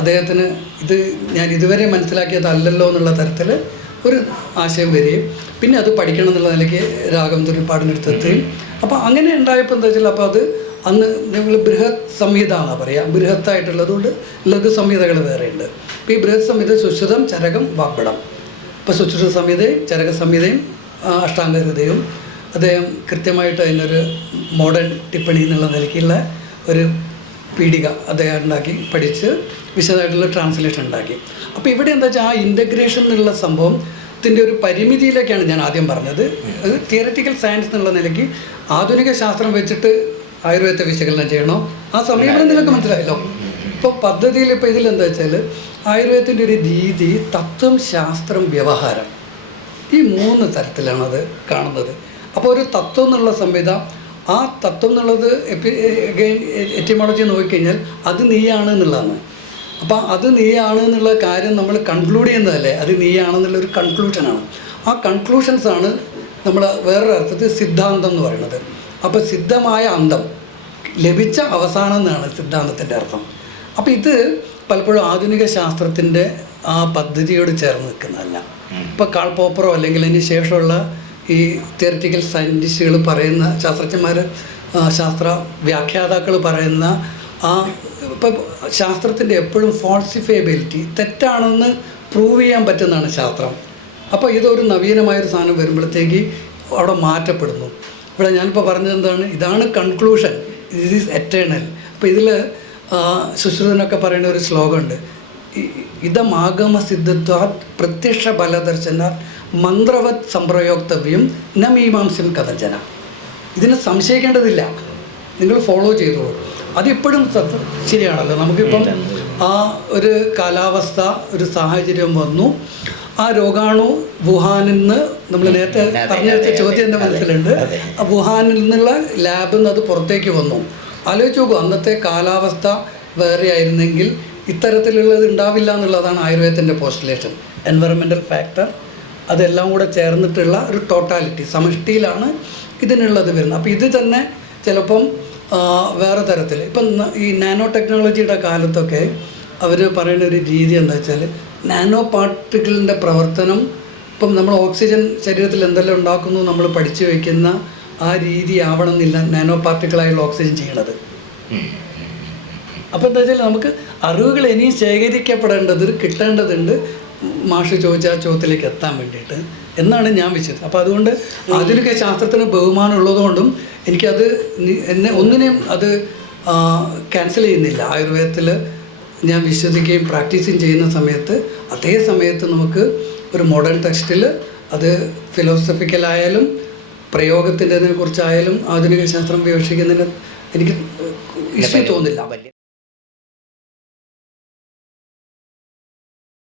അദ്ദേഹത്തിന് ഇത് ഞാൻ ഇതുവരെ മനസ്സിലാക്കിയതല്ലല്ലോ എന്നുള്ള തരത്തിൽ ഒരു ആശയം വരികയും പിന്നെ അത് പഠിക്കണം എന്നുള്ള നിലയ്ക്ക് രാഘവൻ തുണിപ്പാടിനടുത്തെത്തുകയും, അപ്പോൾ അങ്ങനെ ഉണ്ടായപ്പോൾ എന്താ വെച്ചാൽ, അപ്പോൾ അത് അന്ന് ഞങ്ങൾ ബൃഹത് സംഹിത എന്നാണ് പറയുക, ബൃഹത്തായിട്ടുള്ളതുകൊണ്ട് ലഘു സംഹിതകൾ വേറെയുണ്ട്. അപ്പോൾ ഈ ബൃഹത് സംഹിത സുശ്രുതം, ചരകം, വാഗ്ബടം. ഇപ്പോൾ സുശ്രുത സംഹിതയും ചരക സംഹിതയും അഷ്ടാംഗഹൃദയവും അദ്ദേഹം കൃത്യമായിട്ട് അതിനൊരു മോഡേൺ ടിപ്പണി എന്നുള്ള നിലയ്ക്കുള്ള ഒരു പീഠിക അദ്ദേഹം ഉണ്ടാക്കി പഠിച്ച് വിശദമായിട്ടുള്ള ട്രാൻസ്ലേഷൻ ഉണ്ടാക്കി. അപ്പോൾ ഇവിടെ എന്താ വെച്ചാൽ, ആ ഇൻ്റഗ്രേഷൻ എന്നുള്ള സംഭവത്തിൻ്റെ ഒരു പരിമിതിയിലേക്കാണ് ഞാൻ ആദ്യം പറഞ്ഞത്. അത് തിയററ്റിക്കൽ സയൻസ് എന്നുള്ള നിലയ്ക്ക് ആധുനിക ശാസ്ത്രം വെച്ചിട്ട് ആയുർവേദത്തെ വിശകലനം ചെയ്യണോ, ആ സമീപനം നിങ്ങൾക്ക് മനസ്സിലായല്ലോ. ഇപ്പോൾ പദ്ധതിയിൽ ഇപ്പോൾ ഇതിലെന്താ വെച്ചാൽ, ആയുർവേദത്തിൻ്റെ ഒരു രീതി തത്വം, ശാസ്ത്രം, വ്യവഹാരം, ഈ 3 തരത്തിലാണത് കാണുന്നത്. അപ്പോൾ ഒരു തത്വം എന്നുള്ള സംഹിത, ആ തത്വം എന്നുള്ളത് എറ്റിമോളജി നോക്കിക്കഴിഞ്ഞാൽ അത് നീയാണ് എന്നുള്ളതാണ്. അപ്പോൾ അത് നീയാണ് എന്നുള്ള കാര്യം നമ്മൾ കൺക്ലൂഡ് ചെയ്യുന്നതല്ലേ, അത് നീയാണെന്നുള്ളൊരു കൺക്ലൂഷനാണ്. ആ കൺക്ലൂഷൻസാണ് നമ്മൾ വേറൊരു അർത്ഥത്തിൽ സിദ്ധാന്തം എന്ന് പറയുന്നത്. അപ്പോൾ സിദ്ധമായ അന്തം, ലഭിച്ച അവസാനം എന്നാണ് സിദ്ധാന്തത്തിൻ്റെ അർത്ഥം. അപ്പോൾ ഇത് പലപ്പോഴും ആധുനിക ശാസ്ത്രത്തിൻ്റെ ആ പദ്ധതിയോട് ചേർന്ന് നിൽക്കുന്നതല്ല. ഇപ്പോൾ കാൾ പോപ്പറോ അല്ലെങ്കിൽ അതിന് ശേഷമുള്ള ഈ തിയറിറ്റിക്കൽ സയൻറ്റിസ്റ്റുകൾ പറയുന്ന ശാസ്ത്രജ്ഞന്മാർ, ശാസ്ത്ര വ്യാഖ്യാതാക്കൾ പറയുന്ന ആ ഇപ്പം ശാസ്ത്രത്തിൻ്റെ എപ്പോഴും ഫോൾസിഫയബിലിറ്റി, തെറ്റാണെന്ന് പ്രൂവ് ചെയ്യാൻ പറ്റുന്നതാണ് ശാസ്ത്രം. അപ്പോൾ ഇതൊരു നവീനമായൊരു സാധനം വരുമ്പോഴത്തേക്ക് അവിടെ മാറ്റപ്പെടുന്നു. ഇവിടെ ഞാനിപ്പോൾ പറഞ്ഞത് എന്താണ്, ഇതാണ് കൺക്ലൂഷൻ, ദിസ് ഈസ് എറ്റേണൽ. അപ്പോൾ ഇതിൽ സുശ്രുതനൊക്കെ പറയുന്ന ഒരു ശ്ലോകമുണ്ട്, ഇതമാഗമ സിദ്ധത്വാത് പ്രത്യക്ഷ ബലദർശന മന്ത്രവത് സംപ്രയോക്തവ്യം ന മീമാംസ്യം കഥജന. ഇതിനെ സംശയിക്കേണ്ടതില്ല, നിങ്ങൾ ഫോളോ ചെയ്തോളൂ. അതിപ്പോഴും ശരിയാണല്ലോ. നമുക്കിപ്പം ആ ഒരു കാലാവസ്ഥ, ഒരു സാഹചര്യം വന്നു, ആ രോഗാണു വുഹാനിൽ നിന്ന്, നമ്മൾ നേരത്തെ പറഞ്ഞ ചോദ്യം എൻ്റെ മനസ്സിലുണ്ട്, ആ വുഹാനിൽ നിന്നുള്ള ലാബിൽ നിന്ന് അത് പുറത്തേക്ക് വന്നു. ആലോചിച്ച് നോക്കൂ, അന്നത്തെ കാലാവസ്ഥ വേറെ ആയിരുന്നെങ്കിൽ ഇത്തരത്തിലുള്ളത് ഉണ്ടാവില്ല എന്നുള്ളതാണ് ആയുർവേദത്തിൻ്റെ പോസ്റ്റുലേഷൻ. എൻവയറമെൻ്റൽ ഫാക്ടർ അതെല്ലാം കൂടെ ചേർന്നിട്ടുള്ള ഒരു ടോട്ടാലിറ്റി, സമഷ്ടിയിലാണ് ഇതിനുള്ളത് വരുന്നത്. അപ്പോൾ ഇത് തന്നെ ചിലപ്പം വേറെ തരത്തിൽ, ഇപ്പം ഈ നാനോ ടെക്നോളജിയുടെ കാലത്തൊക്കെ അവർ പറയുന്ന ഒരു രീതി എന്താ വെച്ചാൽ, നാനോ പാർട്ടിക്കിളിൻ്റെ പ്രവർത്തനം, ഇപ്പം നമ്മൾ ഓക്സിജൻ ശരീരത്തിൽ എന്തെല്ലാം ഉണ്ടാക്കുന്നു നമ്മൾ പഠിച്ചു വയ്ക്കുന്ന ആ രീതി ആവണമെന്നില്ല നാനോ പാർട്ടിക്കിളായുള്ള ഓക്സിജൻ ചെയ്യണത്. അപ്പോൾ എന്താ വെച്ചാൽ നമുക്ക് അറിവുകൾ ഇനിയും ശേഖരിക്കപ്പെടേണ്ടത്, കിട്ടേണ്ടതുണ്ട് മാഷ് ചോദിച്ച ആ ചോദ്യത്തിലേക്ക് എത്താൻ വേണ്ടിയിട്ട് എന്നാണ് ഞാൻ വിശ്വസിച്ചത്. അപ്പോൾ അതുകൊണ്ട് ആധുനിക ശാസ്ത്രത്തിന് ബഹുമാനം ഉള്ളതുകൊണ്ടും എനിക്കത് എന്നെ ഒന്നിനെയും അത് ക്യാൻസൽ ചെയ്യുന്നില്ല. ആയുർവേദത്തിൽ ഞാൻ വിശ്വസിക്കുകയും പ്രാക്ടീസും ചെയ്യുന്ന സമയത്ത്, അതേ സമയത്ത് നമുക്ക് ഒരു മോഡേൺ ടെക്സ്റ്റിൽ അത് ഫിലോസഫിക്കലായാലും പ്രയോഗത്തിൻ്റെതിനെ കുറിച്ചായാലും ആധുനിക ശാസ്ത്രം വിവക്ഷിക്കുന്നതിന് എനിക്ക് ഇഷ്യൂ തോന്നില്ല.